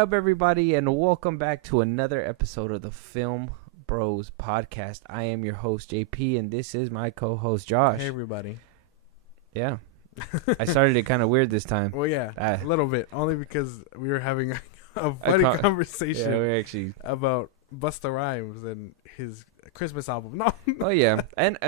up, everybody, and welcome back to another episode of the Film Bros podcast. I am your host, JP, and this is my co-host, Josh. Hey, everybody. Yeah. I started it kind of weird this time. Well, yeah, a little bit. Only because we were having a funny conversation we actually about Busta Rhymes and his Christmas album. No. Oh, yeah. And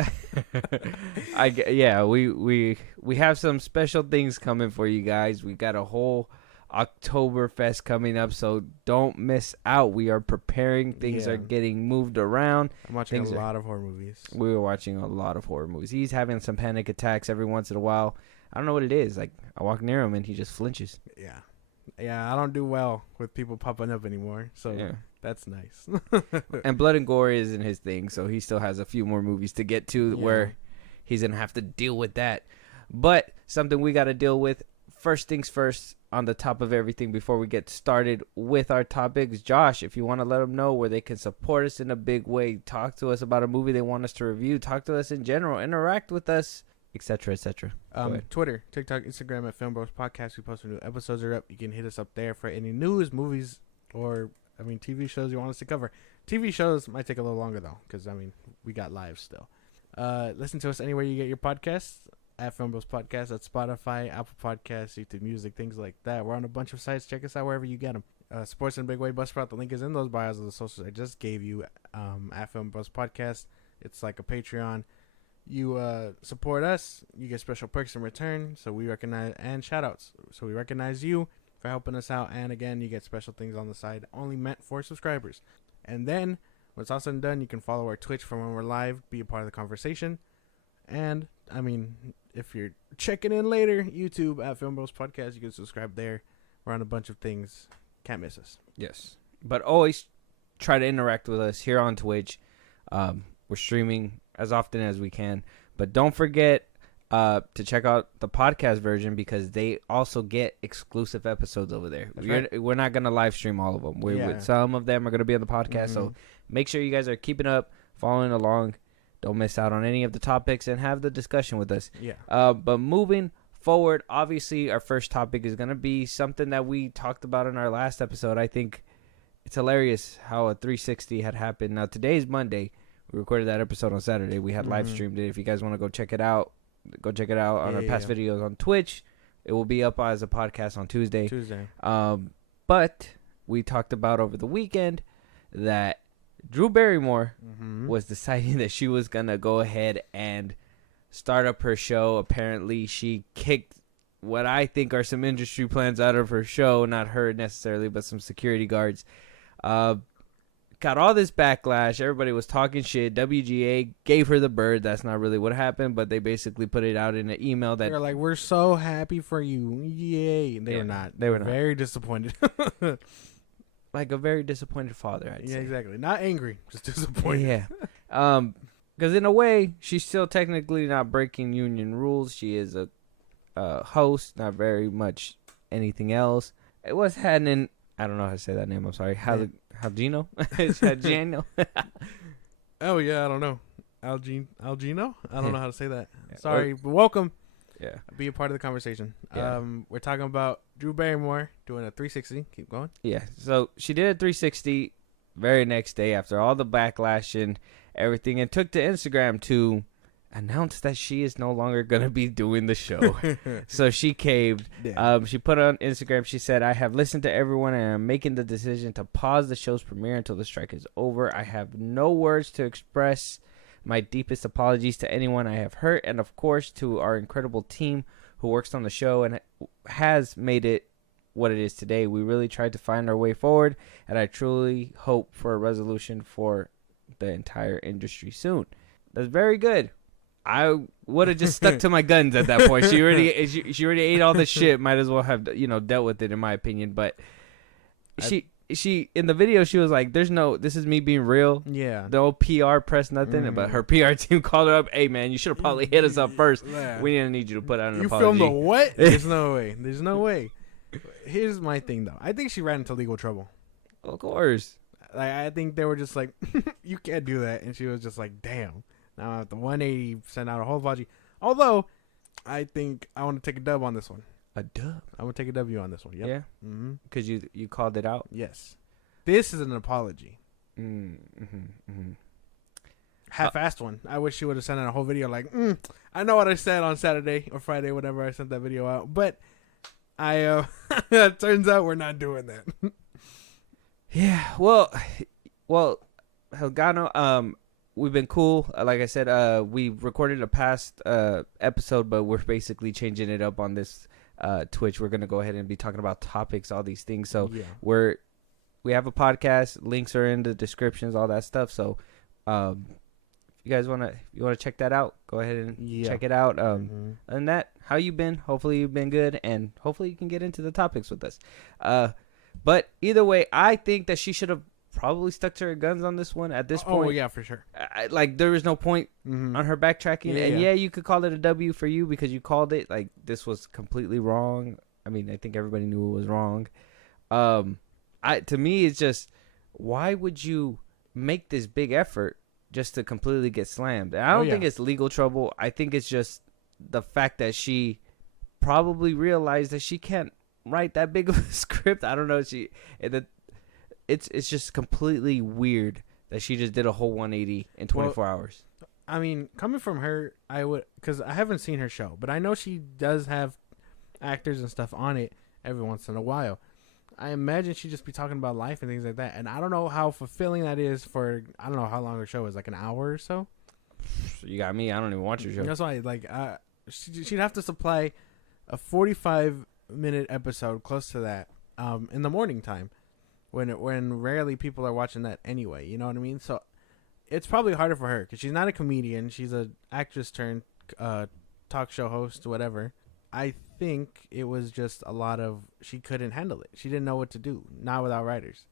we have some special things coming for you guys. We got a whole Oktoberfest coming up, so don't miss out. We are preparing. Things are getting moved around. I'm watching a lot of horror movies. We were watching a lot of horror movies. He's having some panic attacks every once in a while. I don't know what it is. Like, I walk near him and he just flinches. Yeah, I don't do well with people popping up anymore, so that's nice. And blood and gore isn't his thing, so he still has a few more movies to get to where he's going to have to deal with that. But something we got to deal with, first things first, on the top of everything before we get started with our topics. Josh, if you want to let them know where they can support us in a big way, talk to us about a movie they want us to review, talk to us in general, interact with us, etc., etc. Twitter, TikTok, Instagram at FilmBros Podcast. We post when new episodes are up. You can hit us up there for any news, movies, or TV shows you want us to cover. TV shows might take a little longer though, because we got live still. Listen to us anywhere you get your podcasts. At FilmBros Podcast, at Spotify, Apple Podcasts, YouTube Music, things like that. We're on a bunch of sites. Check us out wherever you get them. Sports in a Big Way, Buzzsprout. The link is in those bios of the socials I just gave you. At FilmBros Podcast, it's like a Patreon. You support us, you get special perks in return. So we recognize and shout outs. So we recognize you for helping us out, and again, you get special things on the side only meant for subscribers. And then when it's all said and done, you can follow our Twitch for when we're live, be a part of the conversation. And if you're checking in later, YouTube at FilmBros Podcast, you can subscribe there. We're on a bunch of things. Can't miss us. Yes. But always try to interact with us here on Twitch. We're streaming as often as we can. But don't forget to check out the podcast version because they also get exclusive episodes over there. We're not going to live stream all of them. Some of them are going to be on the podcast. So make sure you guys are keeping up, following along. Don't miss out on any of the topics and have the discussion with us. Yeah. But moving forward, obviously, our first topic is going to be something that we talked about in our last episode. I think it's hilarious how a 360 had happened. Now, today's Monday. We recorded that episode on Saturday. We had live streamed it. If you guys want to go check it out on our past videos on Twitch. It will be up as a podcast on Tuesday. But we talked about over the weekend that Drew Barrymore was deciding that she was going to go ahead and start up her show. Apparently, she kicked what I think are some industry plans out of her show. Not her necessarily, but some security guards. Got all this backlash. Everybody was talking shit. WGA gave her the bird. That's not really what happened, but they basically put it out in an email that... They're like, we're so happy for you. Yay. They were not. They were very disappointed. Like a very disappointed father, I'd say. Yeah, exactly. Not angry, just disappointed. Yeah. Because in a way, she's still technically not breaking union rules. She is a host, not very much anything else. It was Hadnan. I don't know how to say that name. I'm sorry. Halgino? It's Halgino. Oh, yeah, I don't know. Algino? I don't know how to say that. Yeah. Sorry, but welcome. Yeah. Be a part of the conversation. Yeah. We're talking about Drew Barrymore doing a 360. Keep going. Yeah. So she did a 360 very next day after all the backlash and everything, and took to Instagram to announce that she is no longer going to be doing the show. So she caved. Yeah. She put on Instagram, she said, I have listened to everyone and I'm making the decision to pause the show's premiere until the strike is over. I have no words to express my deepest apologies to anyone I have hurt, and of course to our incredible team who works on the show and has made it what it is today. We really tried to find our way forward, and I truly hope for a resolution for the entire industry soon. That's very good. I would have just stuck to my guns at that point. She already ate all the shit. Might as well have dealt with it, in my opinion. But she in the video she was like, "There's no. This is me being real. Yeah. No PR press, nothing." But her PR team called her up. Hey man, you should have probably hit us up first. Yeah. We didn't need you to put out an apology. You filmed the what? There's no way. There's no way. Here's my thing though. I think she ran into legal trouble. Of course. Like I think they were just like, you can't do that, and she was just like, damn. Now I have to 180 send out a whole apology. Although, I think I want to take a dub on this one. A dub. I'm gonna take a W on this one. Yep. Yeah. Mm-hmm. Because you called it out. Yes. This is an apology. Mm-hmm. Half-assed one. I wish she would have sent out a whole video like, I know what I said on Saturday or Friday, whenever I sent that video out, but it turns out we're not doing that. Yeah. Well, Helgano, we've been cool. Like I said, we recorded a past episode, but we're basically changing it up on this Twitch. We're gonna go ahead and be talking about topics, all these things. So yeah. we have a podcast. Links are in the descriptions, all that stuff. So, if you guys wanna check that out, go ahead and check it out. Other than that, how you been? Hopefully you've been good, and hopefully you can get into the topics with us. But either way, I think that she should have probably stuck to her guns on this one at this point. Oh yeah, for sure. Like there was no point on her backtracking, and yeah, you could call it a W for you because you called it. Like this was completely wrong. I mean, I think everybody knew it was wrong. To me, it's just why would you make this big effort just to completely get slammed? And I don't think it's legal trouble. I think it's just the fact that she probably realized that she can't write that big of a script. I don't know. It's just completely weird that she just did a whole 180 in 24 hours. I mean, coming from her, I would, because I haven't seen her show, but I know she does have actors and stuff on it every once in a while. I imagine she'd just be talking about life and things like that. And I don't know how fulfilling that is for, I don't know how long her show is, like an hour or so. You got me. I don't even watch your show. That's why, like, she'd have to supply a 45-minute episode, close to that, in the morning time, when rarely people are watching that anyway. You know what I mean? So it's probably harder for her because she's not a comedian. She's an actress turned talk show host, whatever. I think it was just a lot of she couldn't handle it. She didn't know what to do, not without writers.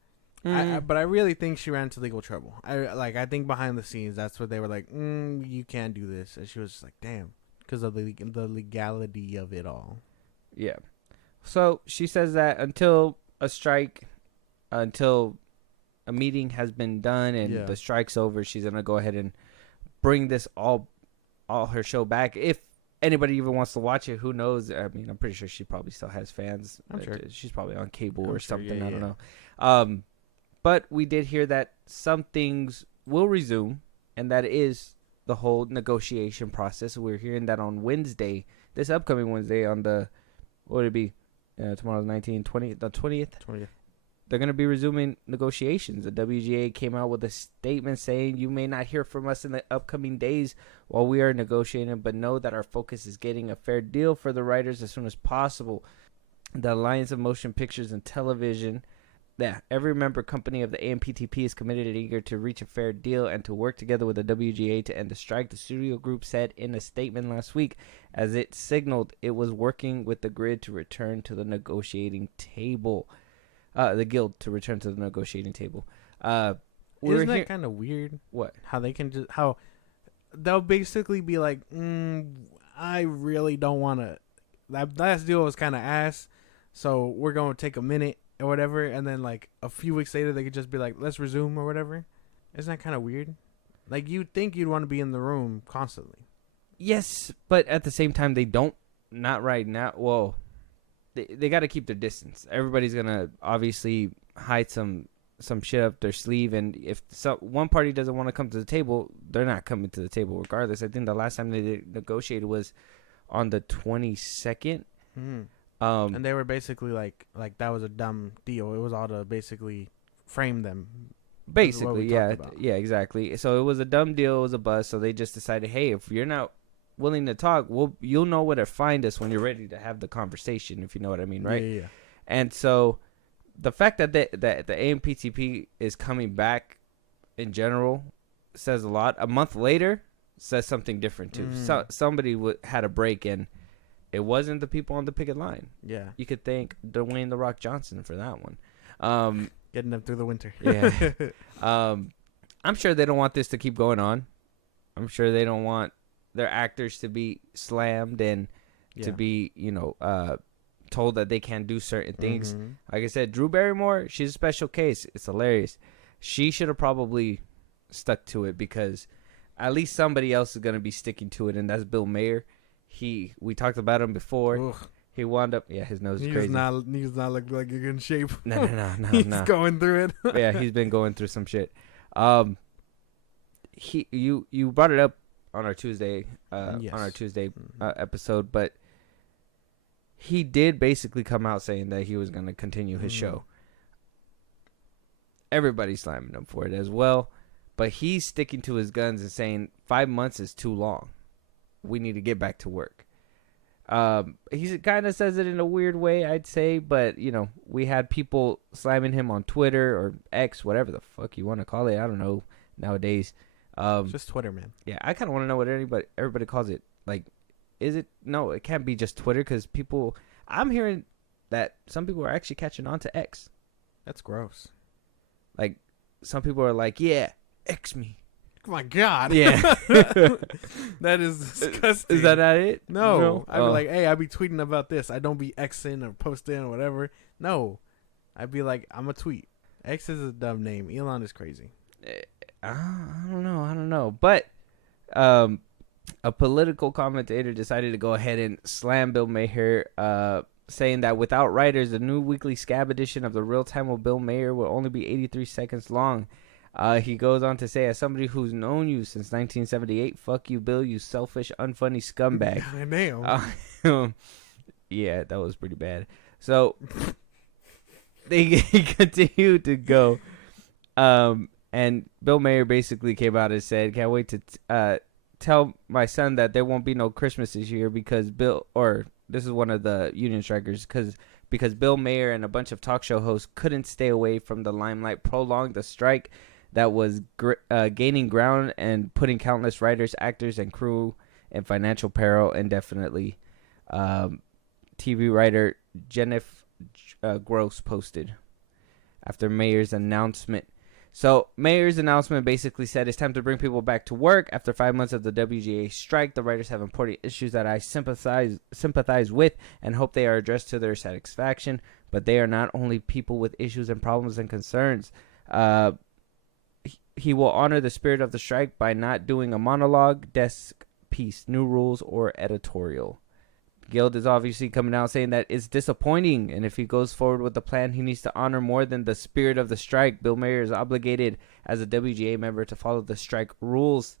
But I really think she ran into legal trouble. I think behind the scenes, that's what they were like, you can't do this. And she was just like, damn, because of the legality of it all. Yeah. So she says that until a meeting has been done and the strike's over, she's going to go ahead and bring this all her show back. If anybody even wants to watch it, who knows? I mean, I'm pretty sure she probably still has fans. I'm sure. She's probably on cable or something. Yeah, I don't know. But we did hear that some things will resume, and that is the whole negotiation process. We're hearing that on Wednesday, this upcoming Wednesday, on the, what would it be? Tomorrow's 19, 20, the 20th? 20th. They're going to be resuming negotiations. The WGA came out with a statement saying, you may not hear from us in the upcoming days while we are negotiating, but know that our focus is getting a fair deal for the writers as soon as possible. The Alliance of Motion Pictures and Television, every member company of the AMPTP is committed and eager to reach a fair deal and to work together with the WGA to end the strike, the studio group said in a statement last week, as it signaled it was working with the grid to return to the negotiating table. The guild to return to the negotiating table. Isn't that kind of weird? What? How they can just, how they'll basically be like, I really don't want to, that last deal was kind of ass, so we're going to take a minute or whatever, and then like a few weeks later they could just be like, let's resume or whatever. Isn't that kind of weird? Like, you'd think you'd want to be in the room constantly. Yes, but at the same time they don't. Not right now. Well, they got to keep their distance. Everybody's gonna obviously hide some shit up their sleeve, and if one party doesn't want to come to the table, they're not coming to the table regardless. I think the last time they negotiated was on the 22nd. And they were basically like that was a dumb deal. It was all to basically frame them. Basically, yeah, exactly. So it was a dumb deal. It was a bust. So they just decided, hey, if you're not willing to talk, you'll know where to find us when you're ready to have the conversation, if you know what I mean, right? Yeah. And so the fact that the AMPTP is coming back in general says a lot. A month later says something different too. So somebody had a break, and it wasn't the people on the picket line. Yeah, you could thank Dwayne "The Rock" Johnson for that one. Getting them through the winter. Yeah. I'm sure they don't want this to keep going on. I'm sure they don't want their actors to be slammed and to be, told that they can't do certain things. Like I said, Drew Barrymore, she's a special case. It's hilarious. She should have probably stuck to it, because at least somebody else is going to be sticking to it, and that's Bill Mayer. We talked about him before. Ugh. He wound up. Yeah, his nose is He crazy. does not look like you're in shape. No. He's going through it. Yeah, he's been going through some shit. You brought it up on our Tuesday episode, but he did basically come out saying that he was going to continue his show. Everybody's slamming him for it as well, but he's sticking to his guns and saying 5 months is too long. We need to get back to work. He kind of says it in a weird way, I'd say, but we had people slamming him on Twitter or X, whatever the fuck you want to call it. I don't know nowadays. Just Twitter, man. Yeah, I kind of want to know what everybody calls it. Like, is it? No, it can't be just Twitter because I'm hearing that some people are actually catching on to X. That's gross. Like, some people are like, yeah, X me. Oh my God. Yeah. That is disgusting. Is that not it? No. I'd be like, hey, I'd be tweeting about this. I don't be Xing or posting or whatever. No. I'd be like, I'm a tweet. X is a dumb name. Elon is crazy. I don't know. But a political commentator decided to go ahead and slam Bill Maher, saying that without writers, the new weekly scab edition of the Real Time of Bill Maher will only be 83 seconds long. He goes on to say, as somebody who's known you since 1978, fuck you, Bill, you selfish, unfunny scumbag. I know. Yeah, that was pretty bad. So they continued to go. And Bill Maher basically came out and said, can't wait to tell my son that there won't be no Christmas this year because this is one of the union strikers, because Bill Maher and a bunch of talk show hosts couldn't stay away from the limelight, prolonged the strike that was gaining ground and putting countless writers, actors, and crew in financial peril indefinitely. TV writer Jennifer Gross posted after Maher's announcement. So Maher's announcement basically said it's time to bring people back to work. After 5 months of the WGA strike, the writers have important issues that I sympathize with and hope they are addressed to their satisfaction. But they are not only people with issues and problems and concerns. He will honor the spirit of the strike by not doing a monologue, desk piece, new rules, or editorial. Guild is obviously coming out saying that it's disappointing, and if he goes forward with the plan, he needs to honor more than the spirit of the strike. Bill Maher is obligated as a WGA member to follow the strike rules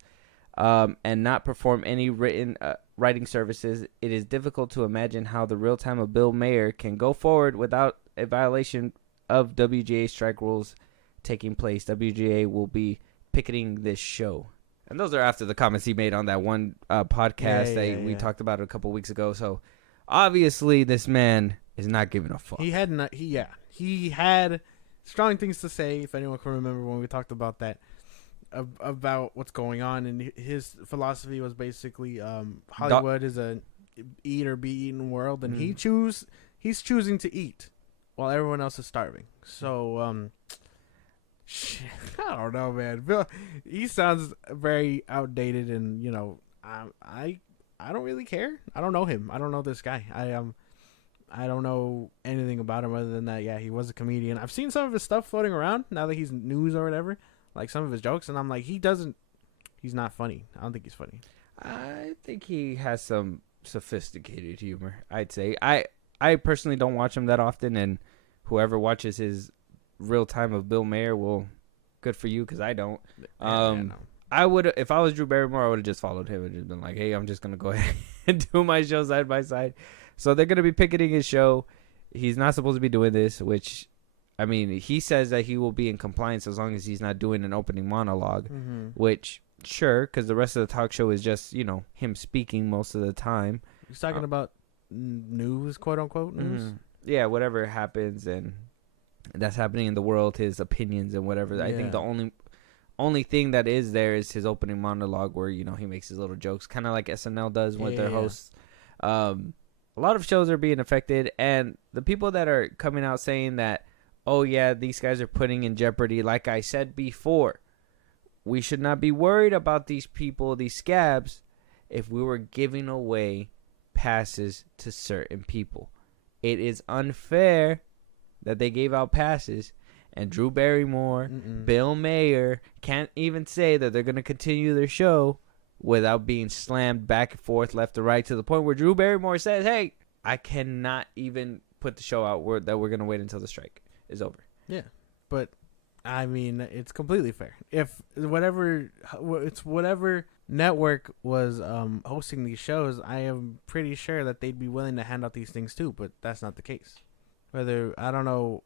and not perform any writing services. It is difficult to imagine how the real time of Bill Maher can go forward without a violation of WGA strike rules taking place. WGA will be picketing this show. And those are after the comments he made on that one podcast we talked about a couple weeks ago. So obviously this man is not giving a fuck. He had strong things to say, if anyone can remember when we talked about that, about what's going on. And his philosophy was basically Hollywood is a eat or be eaten world, and he's choosing to eat while everyone else is starving. So I don't know, man. Bill, he sounds very outdated, and I don't really care. I don't know him. I don't know this guy. I don't know anything about him other than that. Yeah, he was a comedian. I've seen some of his stuff floating around now that he's news or whatever, like some of his jokes, and I'm like, he's not funny. I don't think he's funny. I think he has some sophisticated humor, I'd say. I personally don't watch him that often, and whoever watches his Real Time of Bill Maher, well, good for you, because I don't. I would, if I was Drew Barrymore, I would have just followed him and just been like, hey, I'm just going to go ahead and do my show side by side. So they're going to be picketing his show. He's not supposed to be doing this, which, I mean, he says that he will be in compliance as long as he's not doing an opening monologue, which, sure, because the rest of the talk show is just, him speaking most of the time. He's talking about news, quote unquote news. Yeah, whatever happens and that's happening in the world, his opinions and whatever. Yeah. I think the only thing that is there is his opening monologue where, he makes his little jokes, kind of like SNL does with their hosts. A lot of shows are being affected, and the people that are coming out saying that, oh yeah, these guys are putting in jeopardy, like I said before, we should not be worried about these people, these scabs, if we were giving away passes to certain people. It is unfair that they gave out passes, and Drew Barrymore, Bill Maher can't even say that they're going to continue their show without being slammed back and forth, left to right, to the point where Drew Barrymore says, hey, I cannot even put the show out that we're gonna wait until the strike is over. Yeah, but I mean, it's completely fair. If whatever network was hosting these shows, I am pretty sure that they'd be willing to hand out these things too. But that's not the case. Whether I don't know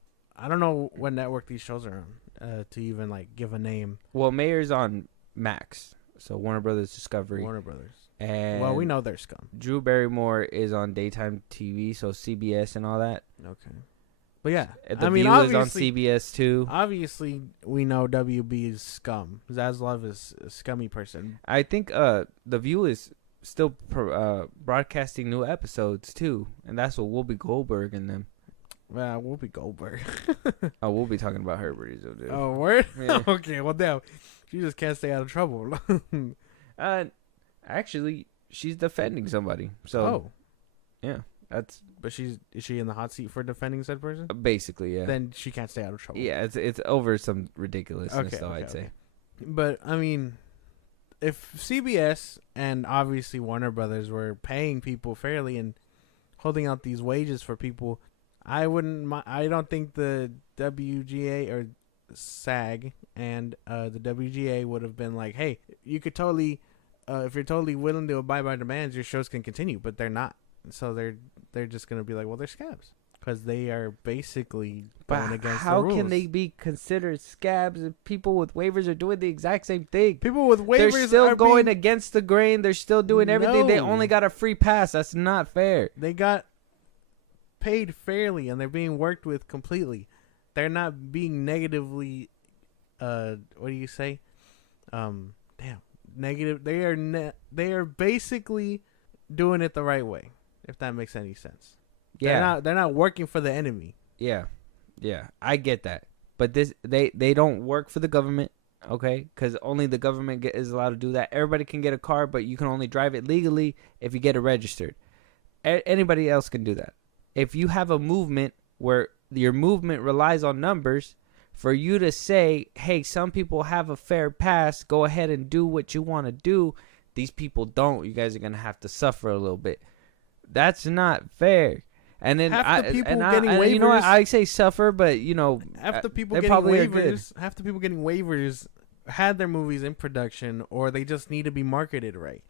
what network these shows are on to even like give a name. Well, Mayer's on Max, so Warner Brothers Discovery. Warner Brothers. And well, we know they're scum. Drew Barrymore is on daytime TV, so CBS and all that. Okay. But yeah, The View is on CBS too. Obviously, we know WB is scum. Zaslav is a scummy person. I think The View is still broadcasting new episodes too, and that's what Whoopi Goldberg and them. Well, Whoopi Goldberg. Oh, we'll be talking about her, dude. Oh, word? Yeah. Okay, well, damn. She just can't stay out of trouble. Actually, she's defending somebody. So, yeah, that's. But is she in the hot seat for defending said person? Basically, yeah. Then she can't stay out of trouble. Yeah, it's over some ridiculousness, I'd say. But I mean, if CBS and obviously Warner Brothers were paying people fairly and holding out these wages for people, I don't think the WGA or SAG and the WGA would have been like, hey, you could totally, if you're totally willing to abide by demands, your shows can continue. But they're not. So they're just going to be like, well, they're scabs. Because they are basically going against the rules. How can they be considered scabs if people with waivers are doing the exact same thing? People with waivers they're still going against the grain. They're still doing everything. No. They only got a free pass. That's not fair. They got paid fairly, and they're being worked with completely. They're not being negatively, what do you say? Negative. They are basically doing it the right way, if that makes any sense. Yeah, they're not working for the enemy. Yeah, I get that, but they don't work for the government, okay? Because only the government is allowed to do that. Everybody can get a car, but you can only drive it legally if you get it registered. Anybody else can do that. If you have a movement where your movement relies on numbers, for you to say, hey, some people have a fair pass, go ahead and do what you want to do. These people don't. You guys are gonna have to suffer a little bit. That's not fair. And then half the people getting waivers. You know what? I say suffer, but half the people getting waivers. Half the people getting waivers had their movies in production, or they just need to be marketed right.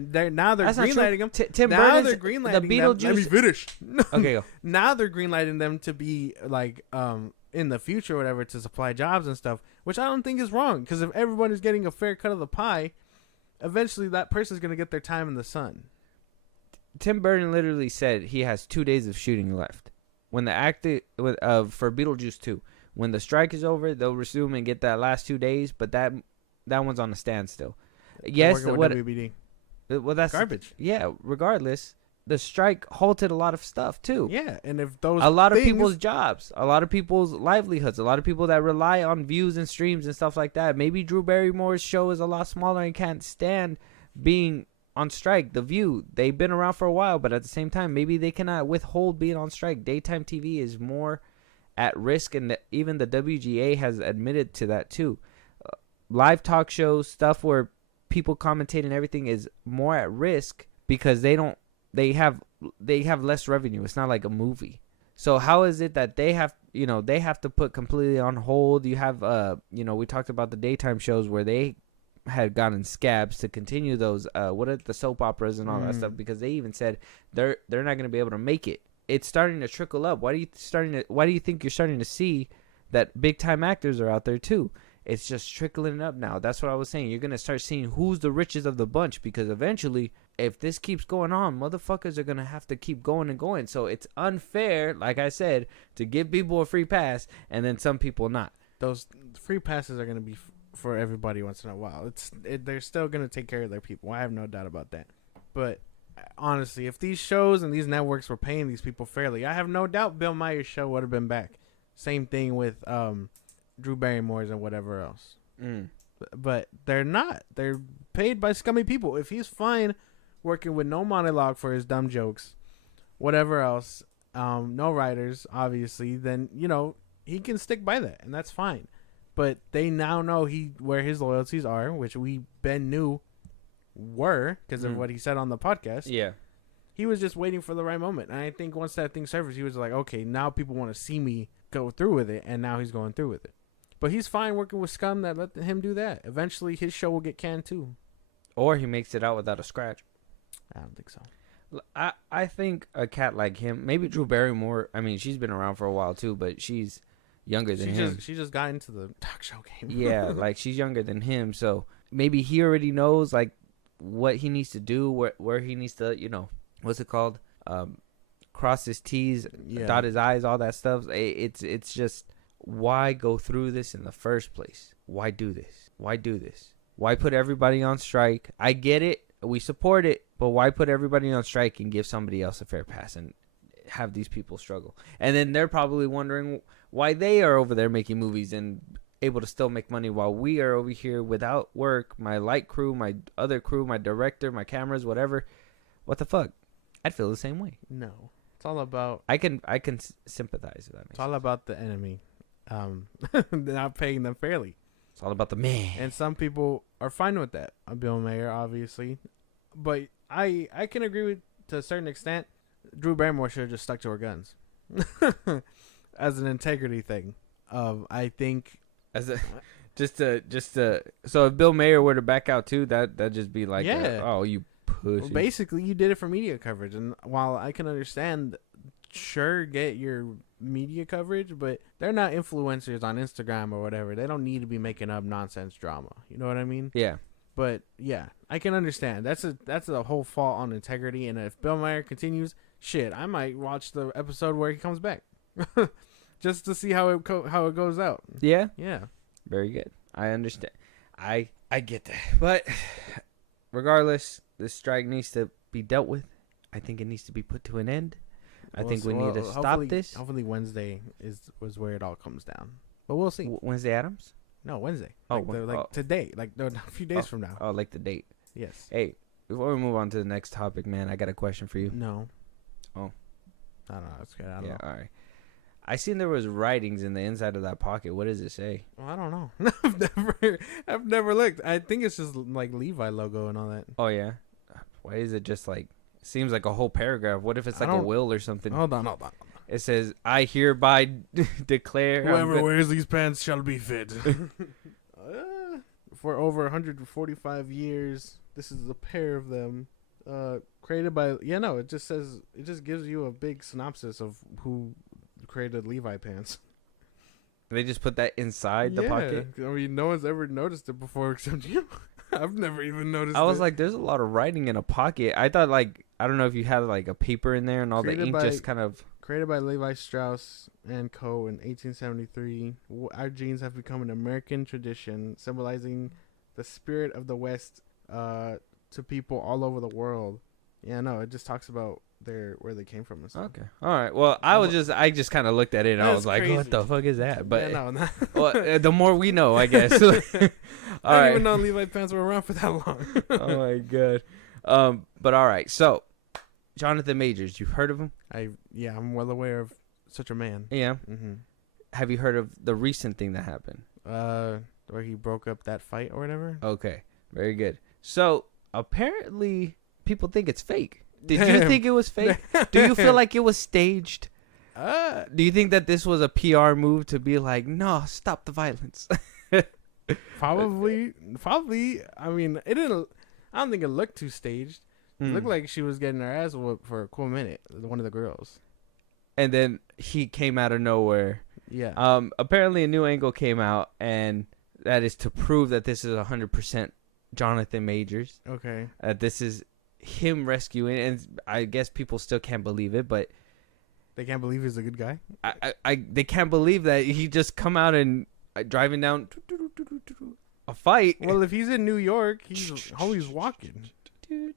They're greenlighting them. Tim now Burton's, they're greenlighting the Beetlejuice. them. Let me finish. Okay, go. Now they're greenlighting them to be like in the future, or whatever, to supply jobs and stuff, which I don't think is wrong. Because if everyone is getting a fair cut of the pie, eventually that person's gonna get their time in the sun. Tim Burton literally said he has 2 days of shooting left. When the for Beetlejuice 2, when the strike is over, they'll resume and get that last 2 days. But that one's on a standstill. Yes, WBD. Well, that's garbage. Yeah, regardless, the strike halted a lot of stuff too. Yeah, and if those a lot of people's jobs, a lot of people's livelihoods, a lot of people that rely on views and streams and stuff like that. Maybe Drew Barrymore's show is a lot smaller and can't stand being on strike. The View, they've been around for a while, but at the same time, maybe they cannot withhold being on strike. Daytime TV is more at risk, and even the WGA has admitted to that too. Live talk shows, stuff where people commentate and everything is more at risk because they have less revenue. It's not like a movie. So how is it that they have to put completely on hold? You have we talked about the daytime shows where they had gotten scabs to continue those the soap operas and all that stuff, because they even said they're not going to be able to make it. It's starting to trickle up. Why do you think you're starting to see that big time actors are out there too? It's just trickling up now. That's what I was saying. You're going to start seeing who's the richest of the bunch, because eventually, if this keeps going on, motherfuckers are going to have to keep going and going. So it's unfair, like I said, to give people a free pass and then some people not. Those free passes are going to be for everybody once in a while. They're still going to take care of their people. I have no doubt about that. But honestly, if these shows and these networks were paying these people fairly, I have no doubt Bill Meyer's show would have been back. Same thing with Drew Barrymore's and whatever else. But they're not. They're paid by scummy people. If he's fine working with no monologue for his dumb jokes, whatever else, no writers, obviously, then, he can stick by that, and that's fine. But they now know where his loyalties are, which Ben knew were because of what he said on the podcast. Yeah. He was just waiting for the right moment. And I think once that thing surfaced, he was like, okay, now people want to see me go through with it. And now he's going through with it. But he's fine working with scum that let him do that. Eventually, his show will get canned too. Or he makes it out without a scratch. I don't think so. I think a cat like him, maybe Drew Barrymore. I mean, she's been around for a while too, but she's younger than him. She just got into the talk show game. Yeah, like she's younger than him, so maybe he already knows like what he needs to do, where he needs to, you know, what's it called? Cross his T's, dot his I's, all that stuff. It's just, why go through this in the first place? Why do this? Why do this? Why put everybody on strike? I get it. We support it, but why put everybody on strike and give somebody else a fair pass and have these people struggle? And then they're probably wondering why they are over there making movies and able to still make money while we are over here without work. My light crew, my other crew, my director, my cameras, whatever. What the fuck? I'd feel the same way. No, it's all about. I can sympathize with that. It's all about the enemy, not paying them fairly. It's all about the man. And some people are fine with that. Bill Mayer, obviously. But I can agree with, to a certain extent, Drew Barrymore should have just stuck to her guns. As an integrity thing. I think... As a... Just to... So if Bill Mayer were to back out too, that'd just be like, oh, you pussy. Well, basically, you did it for media coverage. And while I can understand, sure, get your media coverage, but they're not influencers on Instagram or whatever. They don't need to be making up nonsense drama. You know what I mean? Yeah. But yeah, I can understand. That's a whole fault on integrity. And if Bill Mayer continues, shit, I might watch the episode where he comes back, just to see how it goes out. Yeah. Yeah. Very good. I understand. I get that. But regardless, this strike needs to be dealt with. I think it needs to be put to an end. I think we need to stop this. Hopefully Wednesday was where it all comes down. But we'll see. Wednesday Addams? No, Wednesday. Oh, today. Like a few days from now. Oh, like the date. Yes. Hey, before we move on to the next topic, man, I got a question for you. No. Oh. I don't know. It's good. I don't know. All right. I seen there was writings in the inside of that pocket. What does it say? Well, I don't know. I've never looked. I think it's just like Levi logo and all that. Oh, yeah? Why is it just like... Seems like a whole paragraph. What if it's like a will or something? Hold on. It says, I hereby declare... Whoever wears these pants shall be fit. For over 145 years, this is a pair of them. Created by... Yeah, no, it just says... It just gives you a big synopsis of who created Levi pants. They just put that inside the pocket? I mean, no one's ever noticed it before except you. I've never even noticed it. I was like, there's a lot of writing in a pocket. I thought, like, I don't know if you had, like, a paper in there and all the ink just kind of... Created by Levi Strauss & Co. in 1873, our jeans have become an American tradition, symbolizing the spirit of the West to people all over the world. Yeah, no, it just talks about where they came from and stuff. Okay. All right. Well, I just kind of looked at it and I was like, what the fuck is that? But yeah, no. Well, the more we know, I guess. I didn't even know Levi pants were around for that long. Oh my god. But all right. So, Jonathan Majors, you've heard of him? I'm well aware of such a man. Yeah. Mm-hmm. Have you heard of the recent thing that happened? Where he broke up that fight or whatever? Okay. Very good. So, apparently people think it's fake. Did you think it was fake? Do you feel like it was staged? Do you think that this was a PR move to be like, no, stop the violence? Probably. I mean, it didn't. I don't think it looked too staged. It looked like she was getting her ass whooped for a cool minute. One of the girls. And then he came out of nowhere. Yeah. Apparently a new angle came out, and that is to prove that this is 100% Jonathan Majors. Okay. This is him rescuing, and I guess people still can't believe it, but they can't believe he's a good guy. They can't believe that he just come out and driving down a fight. Well, if he's in New York, he's always walking. And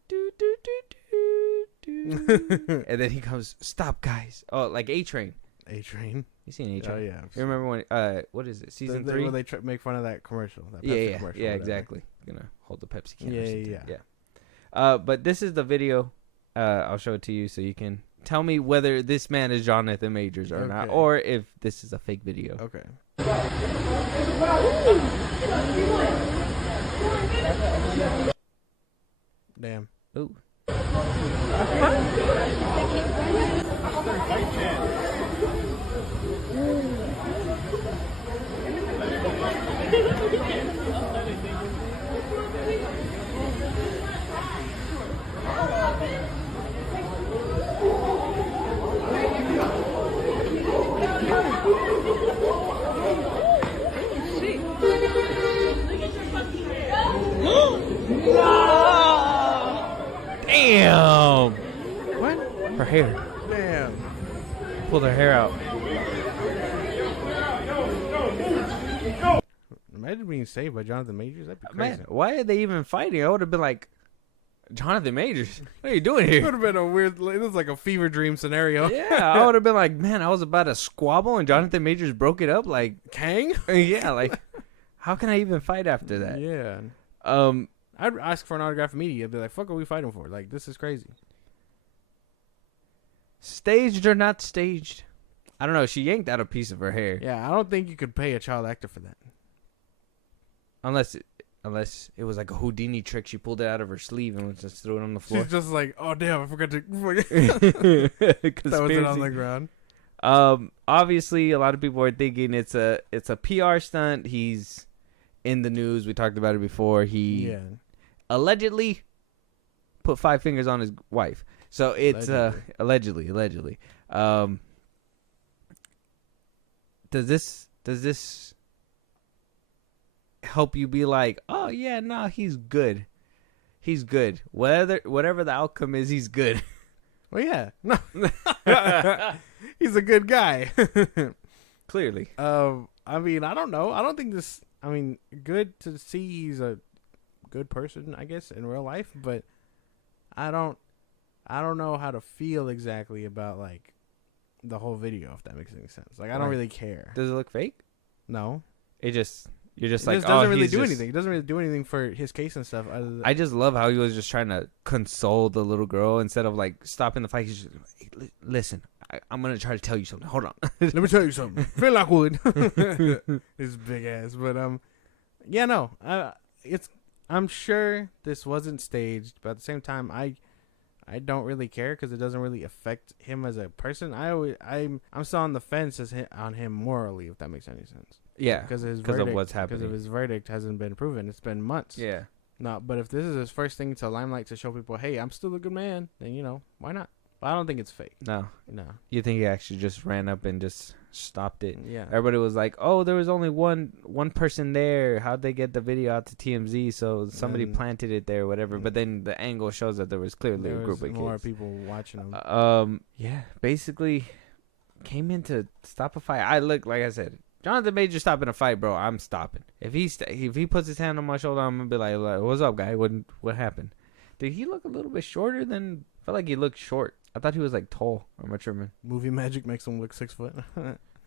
then he comes, stop, guys. Oh, like A-Train. A-Train. You seen A-Train? Oh yeah. You remember when? What is it? Season 3. Where they make fun of that commercial. That Pepsi commercial, yeah, exactly. Gonna hold the Pepsi can. Yeah. But this is the video. I'll show it to you so you can tell me whether this man is Jonathan Majors or not, or if this is a fake video. Okay. Damn. Ooh. Damn. What? Her hair. Damn. Pulled her hair out. Imagine being saved by Jonathan Majors. That'd be crazy. Man, why are they even fighting? I would have been like, Jonathan Majors, what are you doing It here? would have been a weird. This is like a fever dream scenario. Yeah, I would have been like, man, I was about to squabble and Jonathan Majors broke it up. Like, Kang? yeah, like, how can I even fight after that? Yeah. I'd ask for an autograph immediately. I'd be like, fuck, what are we fighting for? Like, this is crazy. Staged or not staged? I don't know. She yanked out a piece of her hair. Yeah, I don't think you could pay a child actor for that. Unless it was like a Houdini trick. She pulled it out of her sleeve and just threw it on the floor. She's just like, oh, damn, I forgot to... that was it on the ground. Obviously, a lot of people are thinking it's a PR stunt. He's in the news. We talked about it before. He allegedly put 5 fingers on his wife. So it's allegedly. Does this help you be like, oh yeah, no, he's good. He's good. Whatever the outcome is, he's good. Well, yeah. No. He's a good guy. Clearly. I mean, I don't know. I don't think this... I mean, good to see he's a good person, I guess, in real life, but I don't know how to feel exactly about, like, the whole video, if that makes any sense. Like, I don't really care. Does it look fake? No. You're just It like, doesn't really do anything. It doesn't really do anything for his case and stuff. I just love how he was just trying to console the little girl instead of like stopping the fight. He's just like, hey, listen, I'm gonna try to tell you something. Hold on. Let me tell you something. Feel like wood. His big ass, but yeah, no. I'm sure this wasn't staged, but at the same time, I don't really care because it doesn't really affect him as a person. I'm still on the fence on him morally, if that makes any sense. Yeah, because of what's happening. Because of his verdict hasn't been proven. It's been months. Yeah. No, but if this is his first thing to limelight to show people, hey, I'm still a good man, then why not? But I don't think it's fake. No. No. You think he actually just ran up and just stopped it? Yeah. Everybody was like, "Oh, there was only one person there. How'd they get the video out to TMZ? So somebody planted it there, or whatever." But then the angle shows that there was clearly a group of kids. More people watching him. Yeah. Basically, came in to stop a fight. Like I said, Jonathan Major stopping a fight, bro. I'm stopping. If he puts his hand on my shoulder, I'm gonna be like, "What's up, guy? What happened?" Did he look a little bit shorter than? I felt like he looked short. I thought he was like tall. Or am I tripping? Movie magic makes him look 6 foot.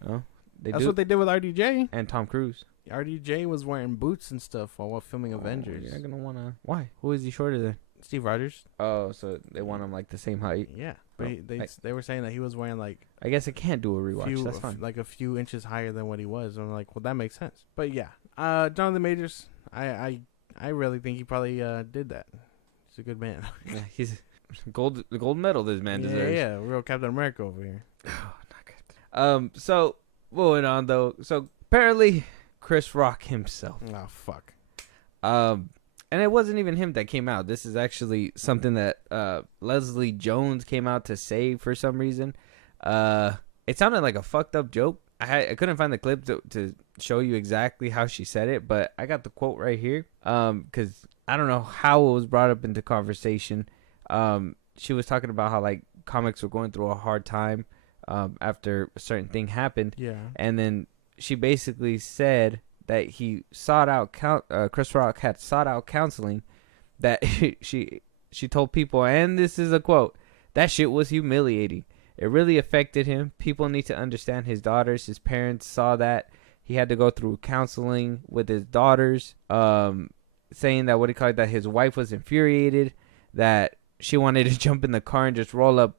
Oh, that's what they did with RDJ and Tom Cruise. RDJ was wearing boots and stuff while filming Avengers. You're gonna wanna. Why? Who is he shorter than? Steve Rogers. Oh, so they want him like the same height. Yeah, but they were saying that he was wearing like. I guess I can't do a rewatch. That's fine. Like a few inches higher than what he was. I'm like, well, that makes sense. But yeah, Jonathan Majors. I really think he probably did that. He's a good man. Yeah, he's the gold medal this man deserves. Yeah, real Captain America over here. Oh, not good. So moving on though. So apparently Chris Rock himself. Oh fuck. And it wasn't even him that came out. This is actually something that Leslie Jones came out to say for some reason. It sounded like a fucked up joke. I couldn't find the clip to show you exactly how she said it, but I got the quote right here. Because I don't know how it was brought up into conversation. She was talking about how like comics were going through a hard time after a certain thing happened. Yeah. And then she basically said that he sought out Chris Rock had sought out counseling. That she told people, and this is a quote, that shit was humiliating. It really affected him. People need to understand his daughters. His parents saw that he had to go through counseling with his daughters, saying that that his wife was infuriated, that she wanted to jump in the car and just roll up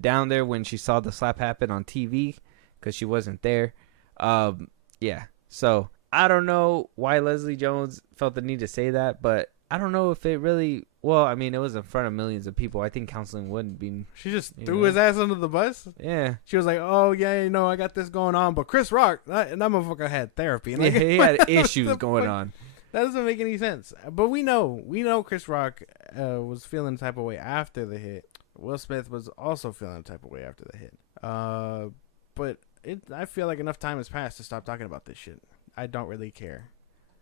down there when she saw the slap happen on TV because she wasn't there. Yeah. So I don't know why Leslie Jones felt the need to say that, but I don't know if it really Well, I mean, it was in front of millions of people. I think counseling wouldn't be. She just threw his ass under the bus. Yeah. She was like, "Oh yeah, you know, I got this going on." But Chris Rock, that motherfucker had therapy. Like, yeah, he had issues going on. That doesn't make any sense. But we know Chris Rock was feeling the type of way after the hit. Will Smith was also feeling the type of way after the hit. But I feel like enough time has passed to stop talking about this shit. I don't really care.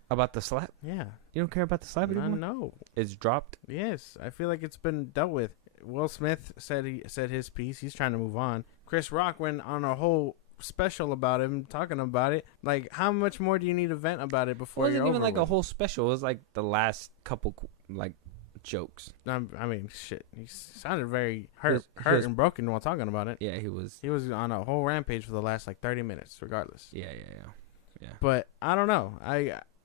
About the slap? Yeah. You don't care about the slap anymore? No. It's dropped? Yes. I feel like it's been dealt with. Will Smith said his piece. He's trying to move on. Chris Rock went on a whole special about him, talking about it. Like, how much more do you need to vent about it before you're over? It wasn't even like a whole special. It was like the last couple, like, jokes. I mean, shit. He sounded very hurt and broken while talking about it. Yeah, he was. He was on a whole rampage for the last, like, 30 minutes, regardless. Yeah. But I don't know.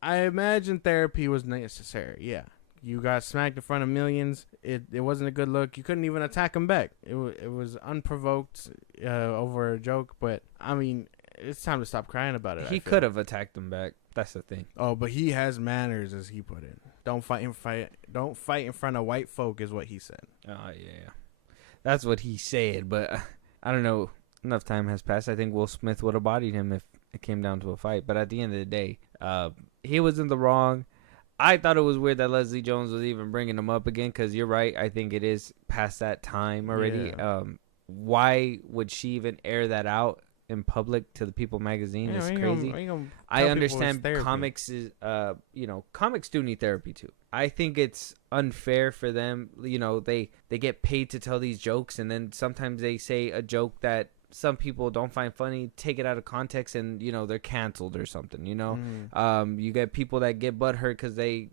I imagine therapy was necessary. Yeah. You got smacked in front of millions. It wasn't a good look. You couldn't even attack him back. It was unprovoked over a joke. But, I mean, it's time to stop crying about it. He could have attacked him back. That's the thing. Oh, but he has manners, as he put it. Don't fight in front of white folk is what he said. Oh, yeah. That's what he said. But, I don't know. Enough time has passed. I think Will Smith would have bodied him if it came down to a fight. But at the end of the day, he was in the wrong. I thought it was weird that Leslie Jones was even bringing him up again, because you're right. I think it is past that time already. Yeah. Why would she even air that out in public to the People magazine? It's crazy. I understand comics is, comics do need therapy too. I think it's unfair for them. You know, they get paid to tell these jokes, and then sometimes they say a joke that some people don't find funny, take it out of context, and they're canceled or something. You get people that get butthurt because they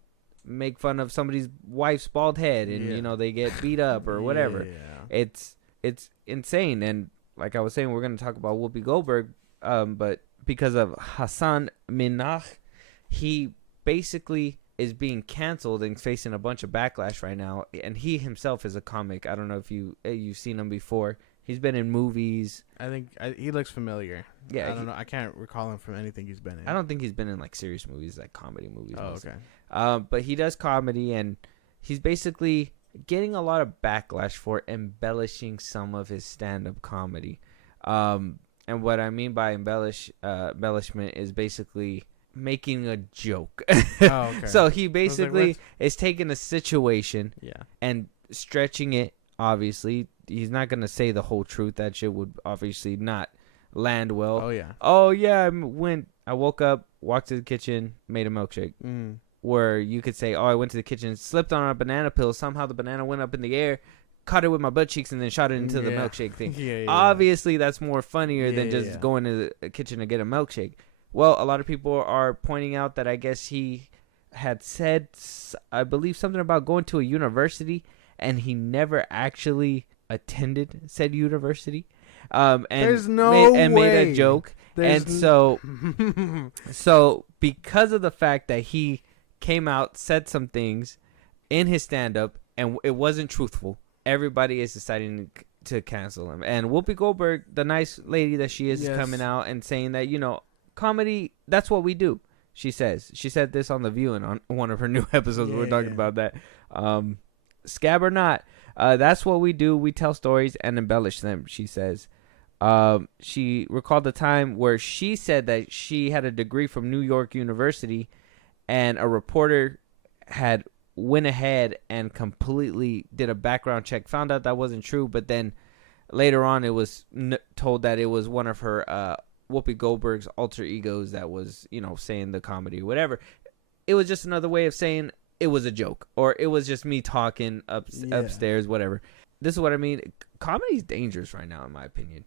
make fun of somebody's wife's bald head, and they get beat up or whatever. Yeah. It's insane. And like I was saying, we're gonna talk about Whoopi Goldberg, but because of Hassan Minhaj, he basically is being canceled and facing a bunch of backlash right now. And he himself is a comic. I don't know if you've seen him before. He's been in movies. I think he looks familiar. Yeah, I don't know. I can't recall him from anything he's been in. I don't think he's been in like serious movies, like comedy movies. Oh, mostly. okay. But he does comedy, and he's basically getting a lot of backlash for embellishing some of his stand-up comedy. And what I mean by embellishment is basically making a joke. Oh, okay. So he basically is taking a situation and stretching it. Obviously, he's not going to say the whole truth. That shit would obviously not land well. Oh, yeah. I woke up, walked to the kitchen, made a milkshake. Where you could say, I went to the kitchen, slipped on a banana peel. Somehow the banana went up in the air, caught it with my butt cheeks, and then shot it into the milkshake thing. Obviously, that's more funnier than just going to the kitchen to get a milkshake. Well, a lot of people are pointing out that I guess he had said, I believe, something about going to a university, and he never actually attended said university. And there's no way. Made a joke. So because of the fact that he came out, said some things in his stand-up, and it wasn't truthful, everybody is deciding to cancel him. And Whoopi Goldberg, the nice lady that she is coming out and saying that, comedy, that's what we do. She said this on The View and on one of her new episodes. We're talking about that. Scab or not, that's what we do. We tell stories and embellish them, she says. She recalled the time where she said that she had a degree from New York University, and a reporter had went ahead and completely did a background check, found out that wasn't true, but then later on it was told that it was one of her Whoopi Goldberg's alter egos that was, saying the comedy or whatever. It was just another way of saying it was a joke, or it was just me talking upstairs, whatever. This is what I mean. Comedy's dangerous right now, in my opinion.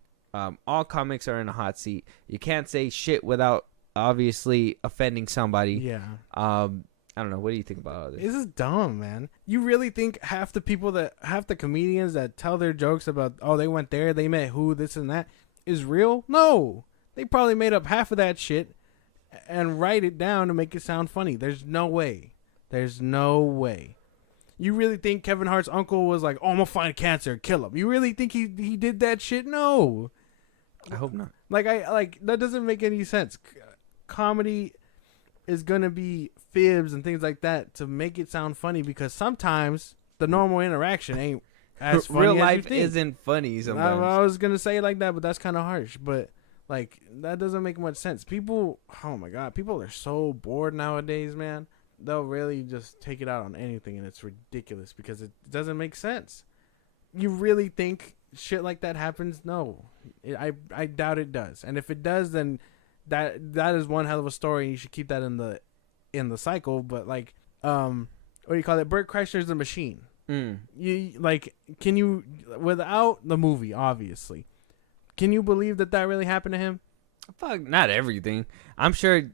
All comics are in a hot seat. You can't say shit without obviously offending somebody. Yeah. I don't know. What do you think about all this? This is dumb, man. You really think half the comedians that tell their jokes about, they went there, they met who, this and that, is real? No. They probably made up half of that shit and write it down to make it sound funny. There's no way. You really think Kevin Hart's uncle was like, I'm gonna find cancer and kill him? You really think he did that shit? No. I hope not. That doesn't make any sense. Comedy is gonna be fibs and things like that to make it sound funny, because sometimes the normal interaction ain't as funny Real as you life think. isn't funny sometimes. I was gonna say it like that, but that's kind of harsh. But like that doesn't make much sense. People, oh my god, people are so bored nowadays, man. They'll really just take it out on anything, and it's ridiculous because it doesn't make sense. You really think shit like that happens? No, I doubt it does. And if it does, then that is one hell of a story. And you should keep that in the cycle. But like, what do you call it? Bert Kreischer's The Machine. You like, can you, without the movie, obviously, can you believe that really happened to him? Fuck, not everything. I'm sure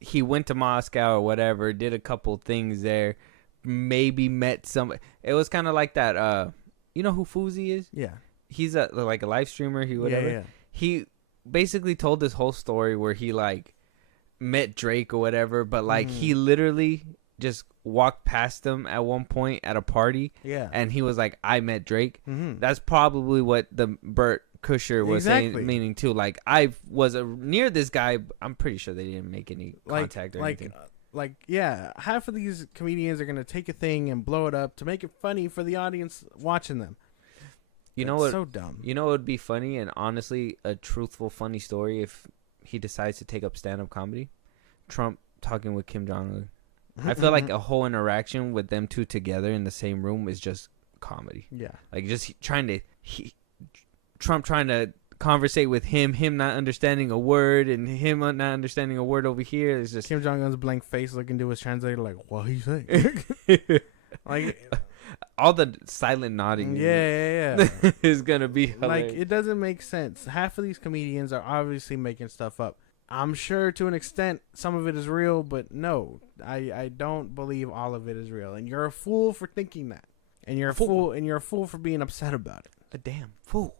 he went to Moscow or whatever, did a couple things there, maybe met some. It was kind of like that. You know who Fuzi is? Yeah, he's like a live streamer. He whatever. Yeah. He basically told this whole story where he like met Drake or whatever, but like he literally just walked past him at one point at a party. Yeah, and he was like, "I met Drake." Mm-hmm. That's probably what the Bert Kreischer was saying, meaning too. Like, I was near this guy. I'm pretty sure they didn't make any contact or anything. Yeah, half of these comedians are gonna take a thing and blow it up to make it funny for the audience watching them. You know what? So dumb. You know what would be funny and honestly a truthful, funny story if he decides to take up stand-up comedy? Trump talking with Kim Jong-un. I feel like a whole interaction with them two together in the same room is just comedy. Yeah, like just Trump trying to conversate with him not understanding a word, and him not understanding a word over here. It's just Kim Jong-un's blank face looking to his translator like, what he saying? Like all the silent nodding. Yeah. is gonna be hilarious. Like, it doesn't make sense. Half of these comedians are obviously making stuff up. I'm sure to an extent some of it is real, but no, I don't believe all of it is real. And you're a fool for thinking that. And you're a fool, and you're a fool for being upset about it. A damn fool.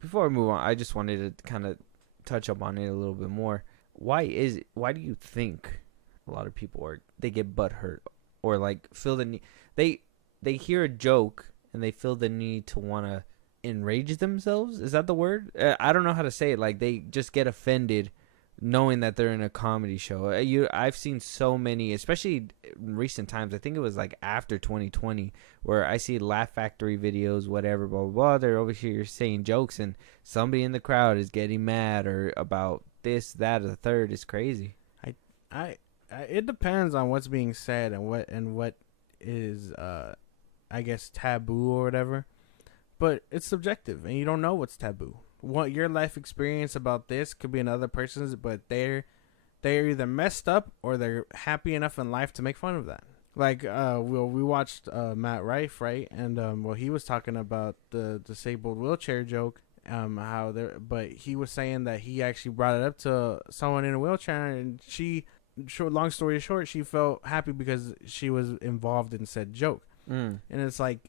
Before we move on, I just wanted to kind of touch up on it a little bit more. Why do you think a lot of people they get butthurt or like feel the need? They hear a joke and they feel the need to want to enrage themselves. Is that the word? I don't know how to say it. Like, they just get offended knowing that they're in a comedy show. I've seen so many, especially in recent times. I think it was like after 2020, where I see Laugh Factory videos, whatever, blah blah blah. They're over here saying jokes, and somebody in the crowd is getting mad or about this, that, or the third. It's crazy. It depends on what's being said and what is I guess taboo or whatever. But it's subjective, and you don't know what's taboo. What your life experience about this could be another person's, but they're either messed up or they're happy enough in life to make fun of that. Like, we watched Matt Rife, right? And he was talking about the disabled wheelchair joke. But he was saying that he actually brought it up to someone in a wheelchair, and long story short, she felt happy because she was involved in said joke. And it's like,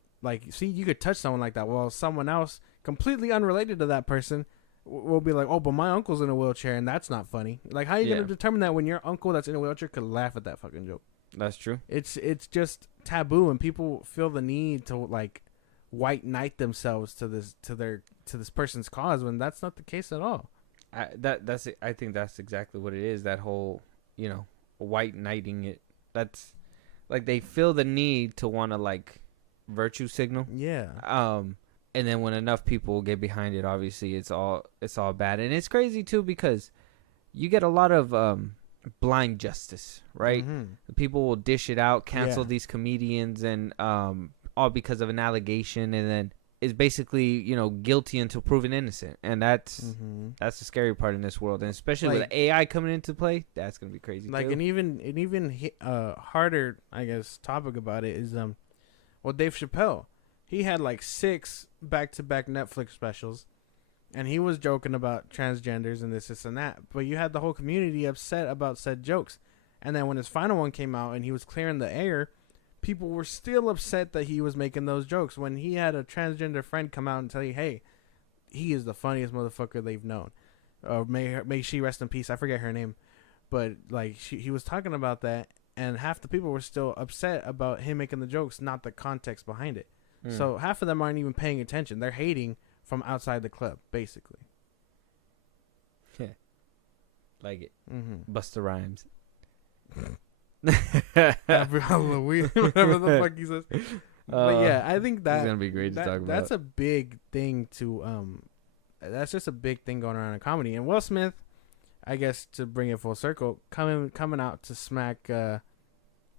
see, you could touch someone like that. Well, someone else completely unrelated to that person will be like, oh, but my uncle's in a wheelchair and that's not funny. Like, how are you going to determine that when your uncle that's in a wheelchair could laugh at that fucking joke? That's true. It's just taboo, and people feel the need to like white knight themselves to this person's cause when that's not the case at all. I think that's exactly what it is. That whole, white knighting it. That's like they feel the need to want to like virtue signal. Yeah. And then when enough people get behind it, obviously it's all bad. And it's crazy too because you get a lot of blind justice, right? Mm-hmm. People will dish it out, cancel these comedians, and all because of an allegation, and then is basically guilty until proven innocent. And that's the scary part in this world, and especially with AI coming into play, that's gonna be crazy. Like, too. an even harder, I guess, topic about it is Dave Chappelle. He had like 6 back-to-back Netflix specials, and he was joking about transgenders and this and that. But you had the whole community upset about said jokes. And then when his final one came out and he was clearing the air, people were still upset that he was making those jokes. When he had a transgender friend come out and tell you, hey, he is the funniest motherfucker they've known. May she rest in peace. I forget her name. But like he was talking about that, and half the people were still upset about him making the jokes, not the context behind it. So half of them aren't even paying attention. They're hating from outside the club, basically. Yeah. Like it. Busta Rhymes. Happy Halloween, whatever the fuck he says. But yeah, I think It's gonna be great to talk about. That's a big thing to that's just a big thing going around in comedy. And Will Smith, I guess to bring it full circle, coming out to smack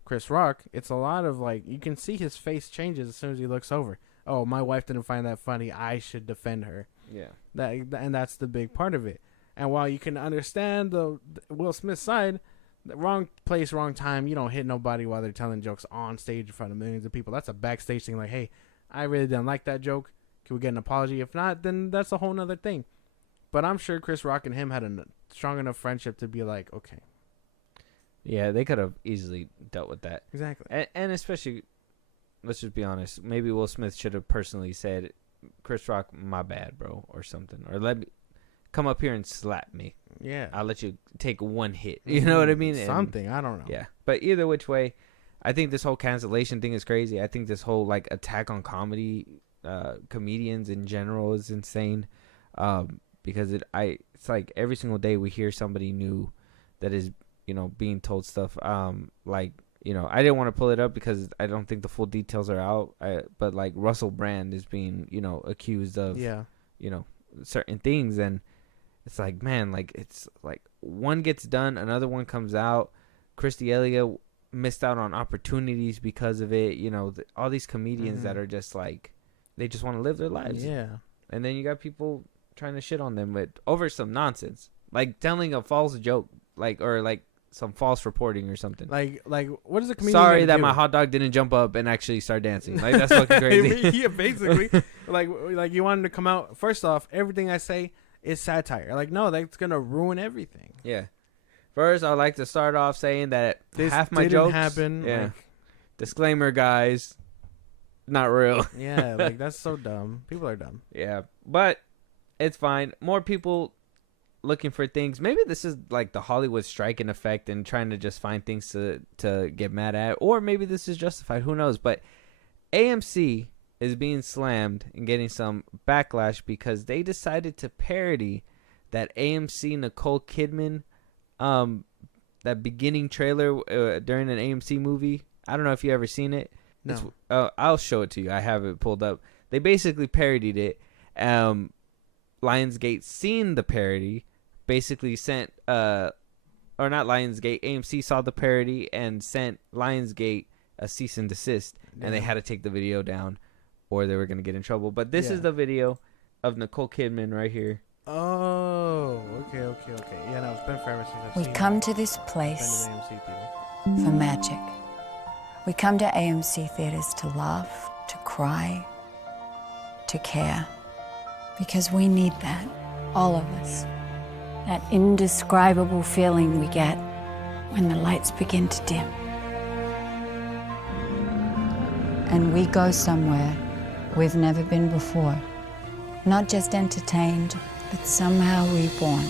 Chris Rock, it's a lot of like you can see his face changes as soon as he looks over. Oh, my wife didn't find that funny. I should defend her. Yeah. And that's the big part of it. And while you can understand the Will Smith side, the wrong place, wrong time. You don't hit nobody while they're telling jokes on stage in front of millions of people. That's a backstage thing. Like, hey, I really didn't like that joke. Can we get an apology? If not, then that's a whole nother thing. But I'm sure Chris Rock and him had a strong enough friendship to be like, okay. Yeah, they could have easily dealt with that. Exactly. And especially, let's just be honest, maybe Will Smith should have personally said, Chris Rock, my bad, bro, or something. Or let me come up here and slap me. Yeah. I'll let you take one hit. You know what I mean? Something. I don't know. Yeah. But either which way, I think this whole cancellation thing is crazy. I think this whole like attack on comedy, comedians in general is insane. Because it's like every single day we hear somebody new that is, being told stuff. Like, I didn't want to pull it up because I don't think the full details are out. But like Russell Brand is being, accused of, certain things. And it's like, man, like it's like one gets done, another one comes out. Christy Elliott missed out on opportunities because of it. All these comedians that are just like, they just want to live their lives. Yeah. And then you got people trying to shit on them over some nonsense, like telling a false joke, or some false reporting or something. Like what is a comedian? Sorry that my hot dog didn't jump up and actually start dancing. Like that's fucking crazy. Yeah, basically. like you want him to come out. First off, everything I say is satire. Like, no, that's gonna ruin everything. Yeah. First, I'd like to start off saying that this half my didn't jokes happen. Yeah. Like, disclaimer, guys. Not real. Yeah, like that's so dumb. People are dumb. Yeah, but it's fine. More people looking for things. Maybe this is like the Hollywood striking effect and trying to just find things to get mad at, or maybe this is justified. Who knows? But AMC is being slammed and getting some backlash because they decided to parody that AMC Nicole Kidman, that beginning trailer during an AMC movie. I don't know if you ever seen it. No. I'll show it to you. I have it pulled up. They basically parodied it. Lionsgate seen the parody, basically sent or not Lionsgate, AMC saw the parody and sent Lionsgate a cease and desist, and they had to take the video down or they were going to get in trouble. But this is the video of Nicole Kidman right here. Oh, okay. Yeah, no, it's been forever since I've seen We come to this place for magic. We come to AMC theaters to laugh, to cry, to care. Because we need that, all of us. That indescribable feeling we get when the lights begin to dim. And we go somewhere we've never been before. Not just entertained, but somehow reborn.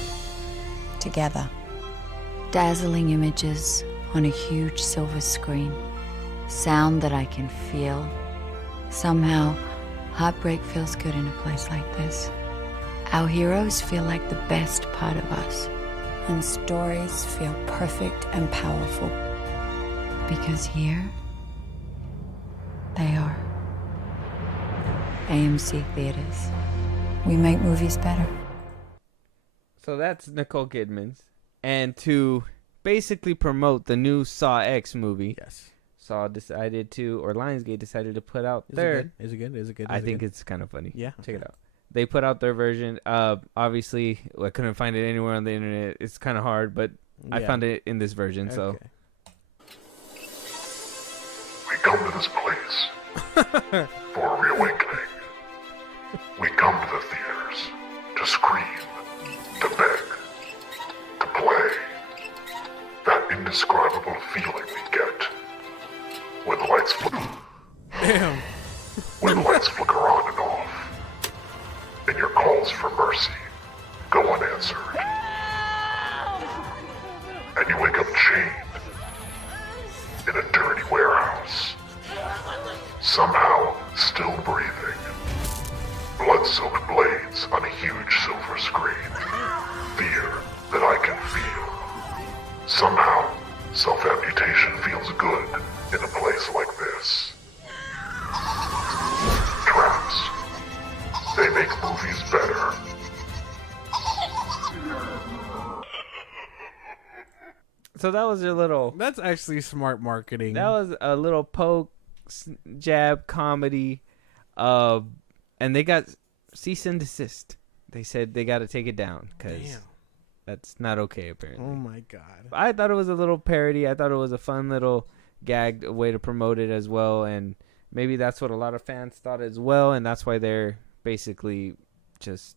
Together. Dazzling images on a huge silver screen. Sound that I can feel. Somehow, heartbreak feels good in a place like this. Our heroes feel like the best part of us. And stories feel perfect and powerful. Because here, they are. AMC Theaters. We make movies better. So that's Nicole Kidman's. And to basically promote the new Saw X movie. Yes. Saw decided to, or Lionsgate decided to put out Is their... it good? I think it's kind of funny. Yeah. Check it out. They put out their version. Obviously, I couldn't find it anywhere on the internet. It's kind of hard, but I found it in this version, so... We come to this place for a reawakening. We come to the theaters to scream, to beg, to play. That indescribable feeling we get when the lights flicker. Damn. When the lights flicker on and off, and your calls for mercy go unanswered. And you wake up chained in a dirty warehouse, somehow still breathing. Blood-soaked blades on a huge silver screen. Fear that I can feel. Somehow, self-amputation feels So that was your little. That's actually smart marketing. That was a little poke, jab comedy, and they got cease and desist. They said they got to take it down because that's not okay apparently. Oh my god! I thought it was a little parody. I thought it was a fun little gag way to promote it as well, and maybe that's what a lot of fans thought as well, and that's why they're basically just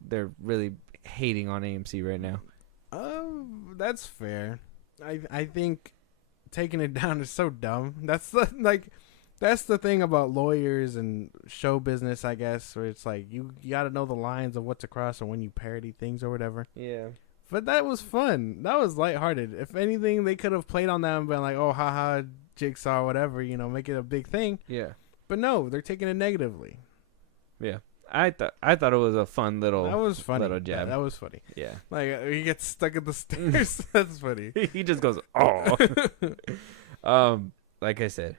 they're really hating on AMC right now. That's fair. I think taking it down is so dumb. That's the thing about lawyers and show business, I guess, where it's like you got to know the lines of what to cross or when you parody things or whatever. Yeah. But that was fun. That was lighthearted. If anything, they could have played on that and been like, "Oh, haha, Jigsaw, whatever," make it a big thing. Yeah. But no, they're taking it negatively. Yeah. I thought it was a fun little. That was funny. Little jab. That was funny. Yeah. Like he gets stuck at the stairs. That's funny. He just goes, "Oh." Like I said,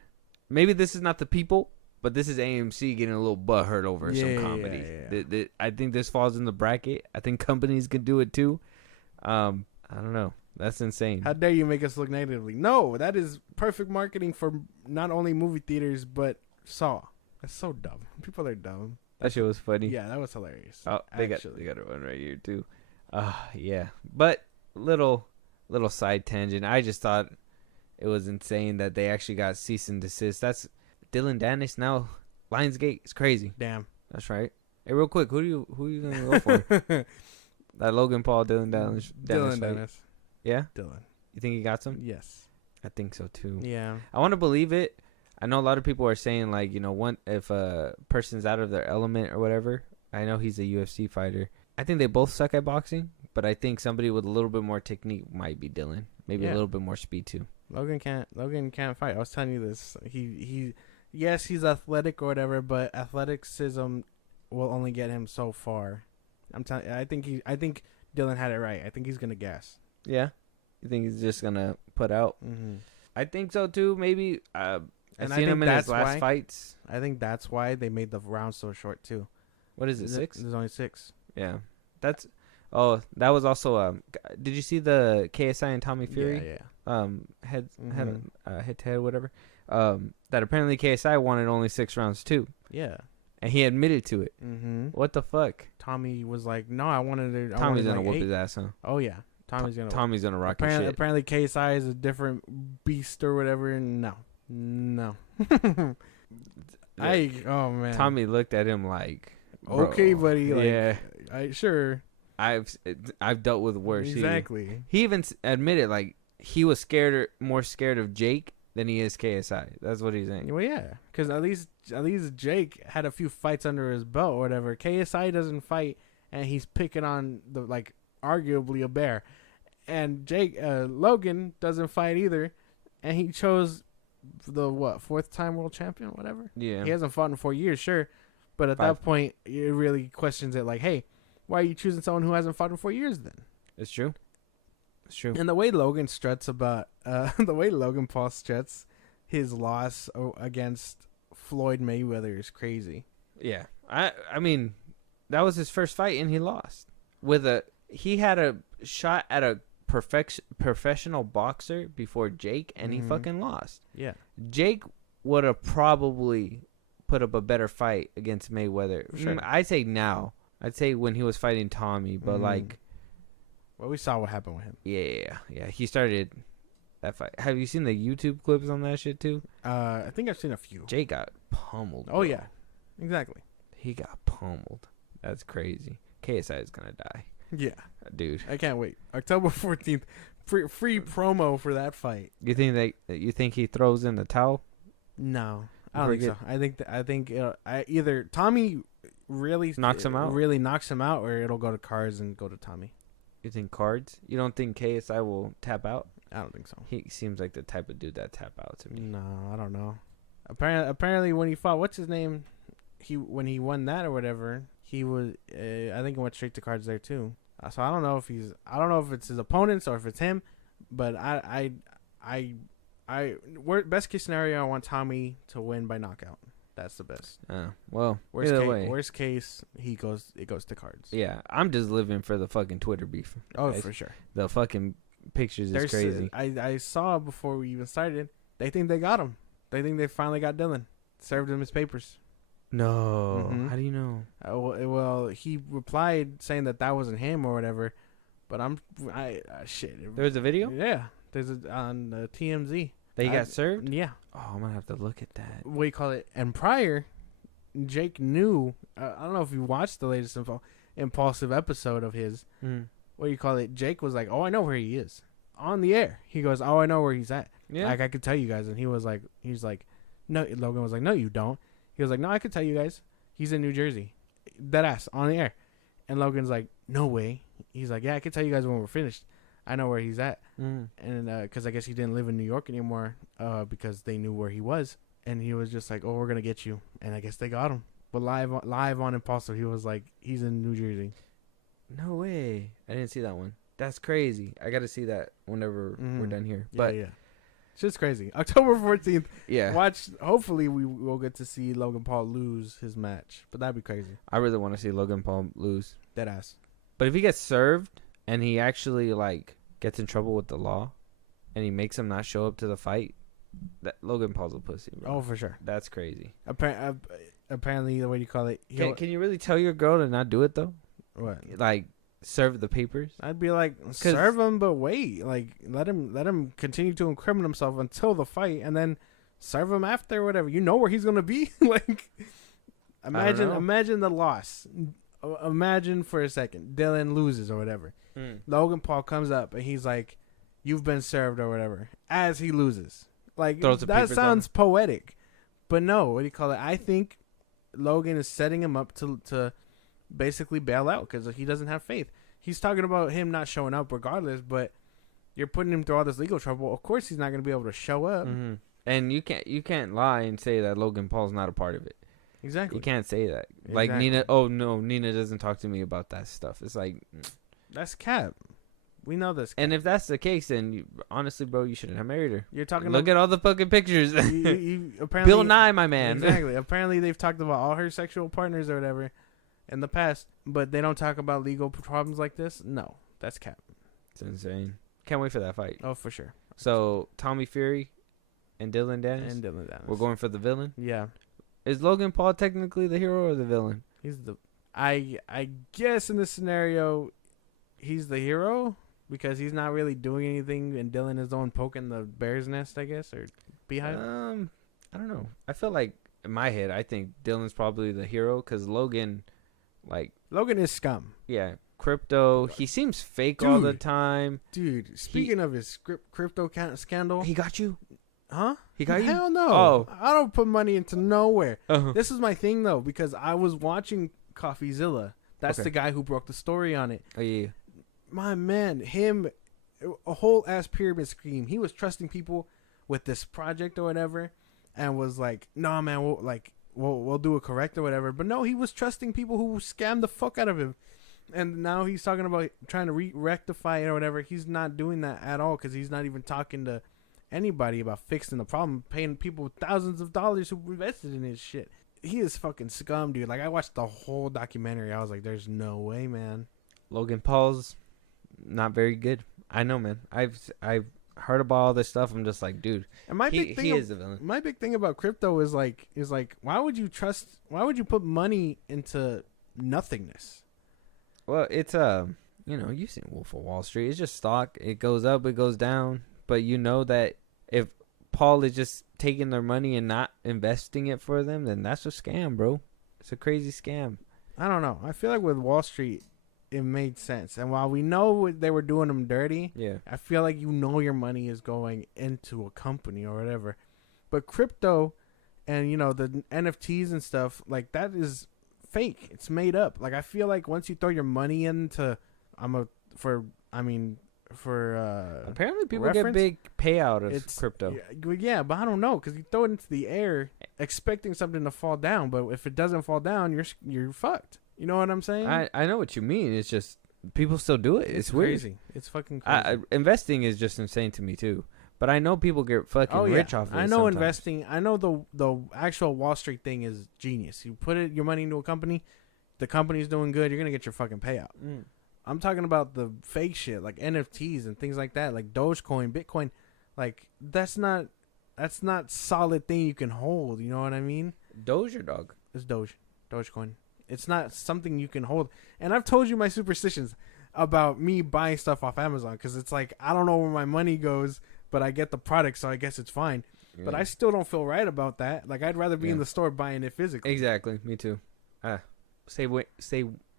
maybe this is not the people, but this is AMC getting a little butthurt over some comedy. Yeah. I think this falls in the bracket. I think companies can do it too. I don't know. That's insane. How dare you make us look negatively? No, that is perfect marketing for not only movie theaters but Saw. That's so dumb. People are dumb. That shit was funny. Yeah, that was hilarious. Oh, they got one right here too. Yeah. But little side tangent. I just thought it was insane that they actually got cease and desist. That's Dylan Dennis now. Lionsgate. It's crazy. Damn. That's right. Hey, real quick, who you gonna go for? That Logan Paul, Dylan Dennis. Dennis. Yeah. Dylan. You think he got some? Yes. I think so too. Yeah. I want to believe it. I know a lot of people are saying like, if a person's out of their element or whatever. I know he's a UFC fighter. I think they both suck at boxing, but I think somebody with a little bit more technique might be Dylan. Maybe a little bit more speed too. Logan can't fight. I was telling you this. Yes, he's athletic or whatever, but athleticism will only get him so far. I'm telling you, I think Dylan had it right. I think he's gonna gas. Yeah. You think he's just gonna put out? Mm-hmm. I think so too. Maybe. And I've seen him in his last fights. I think that's why they made the round so short too. What is it? 6? There's only 6. Yeah. That was also. Did you see the KSI and Tommy Fury? Yeah. Head to head, whatever. That apparently KSI wanted only 6 rounds too. Yeah. And he admitted to it. Mm-hmm. What the fuck? Tommy was like, "No, I wanted it." Tommy's gonna whoop his ass, huh? Oh yeah. Tommy's gonna rock his shit. Apparently KSI is a different beast or whatever. No. Oh man. Tommy looked at him like, bro. Okay, buddy. Like, yeah. Sure. I've dealt with worse. Exactly. He even admitted like he was more scared of Jake than he is KSI. That's what he's saying. Well, yeah, because at least Jake had a few fights under his belt or whatever. KSI doesn't fight, and he's picking on the arguably a bear, and Logan doesn't fight either, and he chose the 4th-time world champion, whatever. Yeah, he hasn't fought in 4 years, sure, but at that point, it really questions it. Like, hey, why are you choosing someone who hasn't fought in 4 years then? It's true. It's true. And the way Logan struts about, the way Logan Paul struts his loss against Floyd Mayweather is crazy. Yeah, I mean, that was his first fight and he lost. He had a shot at a professional boxer before Jake and he fucking lost. Yeah, Jake would have probably put up a better fight against Mayweather. Sure. I'd say now. I'd say when he was fighting Tommy, but well, we saw what happened with him. Yeah. He started that fight. Have you seen the YouTube clips on that shit too? I think I've seen a few. Jake got pummeled. Oh yeah, exactly. He got pummeled. That's crazy. KSI is gonna die. Yeah, dude. I can't wait. October 14th, free promo for that fight. You think he throws in the towel? No, I don't think so. I think either Tommy really knocks him out, or it'll go to cards and go to Tommy. You think cards? You don't think KSI will tap out? I don't think so. He seems like the type of dude that tap out to me. No, I don't know. Apparently when he fought, what's his name? When he won that or whatever, he was. I think it went straight to cards there too. So I don't know if it's his opponents or if it's him, but best case scenario, I want Tommy to win by knockout. That's the best. Well, worst case, it goes to cards. Yeah, I'm just living for the fucking Twitter beef. Oh, for sure. The fucking pictures is crazy. I saw before we even started. They think they got him. They think they finally got Dylan. Served him his papers. No. Mhm. How do you know? Well, he replied saying that wasn't him or whatever. But shit. There was a video Yeah, there's on TMZ. that he got served. Yeah. Oh, I'm gonna have to look at that. What do you call it? And prior, Jake knew. I don't know if you watched the latest impulsive episode of his. What do you call it? Jake was like, "Oh, I know where he is." On the air, he goes, "Oh, I know where he's at. Yeah. Like I could tell you guys." And he's like, "No." Logan was like, "No, you don't." He was like, "No, I could tell you guys. He's in New Jersey." Deadass on the air. And Logan's like, "No way." He's like, "Yeah, I could tell you guys when we're finished. I know where he's at." And because I guess he didn't live in New York anymore, because they knew where he was. And he was just like, "Oh, we're gonna get you." And I guess they got him. But live on Impulsive, he was like, "He's in New Jersey." No way. I didn't see that one. That's crazy. I got to see that whenever we're done here. But yeah. It's just crazy. October 14th. yeah, Watch. Hopefully, we will get to see Logan Paul lose his match. But that'd be crazy. I really want to see Logan Paul lose. Deadass. But if he gets served and he actually like gets in trouble with the law, and he makes him not show up to the fight, that Logan Paul's a pussy, bro. Oh, for sure. That's crazy. Apparently, what do you call it? Can you really tell your girl to not do it though? What? Like serve the papers? I'd be like, serve him, but wait, like let him continue to incriminate himself until the fight, and then serve him after, whatever. You know where he's gonna be. Like, imagine the loss. Imagine for a second, Dylan loses or whatever. Logan Paul comes up and he's like, "You've been served" or whatever. As he loses, like that sounds poetic, but no. What do you call it? I think Logan is setting him up to basically bail out because he doesn't have faith. He's talking about him not showing up regardless, but you're putting him through all this legal trouble. Of course, he's not going to be able to show up. And you can't lie and say that Logan Paul's not a part of it. Exactly. You can't say that. Exactly. Like Nina. Oh no, Nina doesn't talk to me about that stuff. It's like that's cap. We know this. And if that's the case, then honestly, bro, you shouldn't have married her. You're talking. Look at all the fucking pictures. Apparently, Bill Nye, my man. Exactly. Apparently, they've talked about all her sexual partners or whatever in the past, but they don't talk about legal problems like this. No, that's cap. It's insane. Can't wait for that fight. Oh, for sure. So Tommy Fury and Dylan Dennis. We're going for the villain. Yeah. Is Logan Paul technically the hero or the villain? He's the. I guess in this scenario, he's the hero because he's not really doing anything, and Dylan is the one poking the bear's nest, I guess, or beehive. I don't know. I feel like in my head, I think Dylan's probably the hero because Logan is scum. Yeah, crypto. He seems fake all the time. Dude, speaking of his crypto scandal, he got you. Huh? He got you? Hell no. Oh. I don't put money into nowhere. Uh-huh. This is my thing, though, because I was watching CoffeeZilla. That's the guy who broke the story on it. Oh, yeah. My man, a whole ass pyramid scheme. He was trusting people with this project or whatever and was like, "Nah, man, we'll do it correct or whatever." But no, he was trusting people who scammed the fuck out of him. And now he's talking about trying to rectify it or whatever. He's not doing that at all because he's not even talking to anybody about fixing the problem, paying people thousands of dollars who invested in his shit. He is fucking scum, dude. Like, I watched the whole documentary. I was like, there's no way, man. Logan Paul's not very good. I know, man. I've heard about all this stuff. I'm just like, dude, and he is the villain. My big thing about crypto is like, why would you put money into nothingness? Well, it's you've seen Wolf of Wall Street. It's just stock. It goes up, it goes down. But you know that if Paul is just taking their money and not investing it for them, then that's a scam, bro. It's a crazy scam. I don't know. I feel like with Wall Street, it made sense. And while we know they were doing them dirty, yeah, I feel like your money is going into a company or whatever. But crypto and, the NFTs and stuff, like, that is fake. It's made up. Like, I feel like once you throw your money into apparently people reference, get big payout of crypto. Yeah, but I don't know because you throw it into the air expecting something to fall down, but if it doesn't fall down, you're fucked. You know what I'm saying? I know what you mean. It's just people still do it. It's crazy. Weird. It's fucking crazy. Investing is just insane to me too. But I know people get fucking rich off of it. I know sometimes. Investing. I know the actual Wall Street thing is genius. You put your money into a company, the company's doing good, you're gonna get your fucking payout. I'm talking about the fake shit like NFTs and things like that, like Dogecoin, Bitcoin. Like that's not solid thing you can hold. You know what I mean? Doge or dog? It's Dogecoin. It's not something you can hold. And I've told you my superstitions about me buying stuff off Amazon because it's like I don't know where my money goes, but I get the product, so I guess it's fine. Yeah. But I still don't feel right about that. Like I'd rather be in the store buying it physically. Exactly. Me too. Say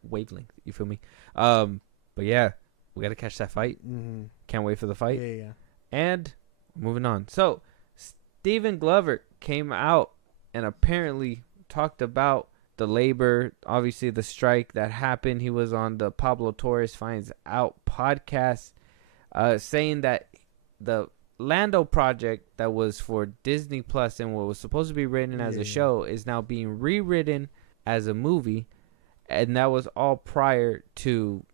wavelength. You feel me? But yeah, we gotta catch that fight. Mm-hmm. Can't wait for the fight. Yeah. And moving on. So Stephen Glover came out and apparently talked about the labor, obviously the strike that happened. He was on the Pablo Torres Finds Out podcast, saying that the Lando project that was for Disney Plus and what was supposed to be written as a show is now being rewritten as a movie, and that was all prior to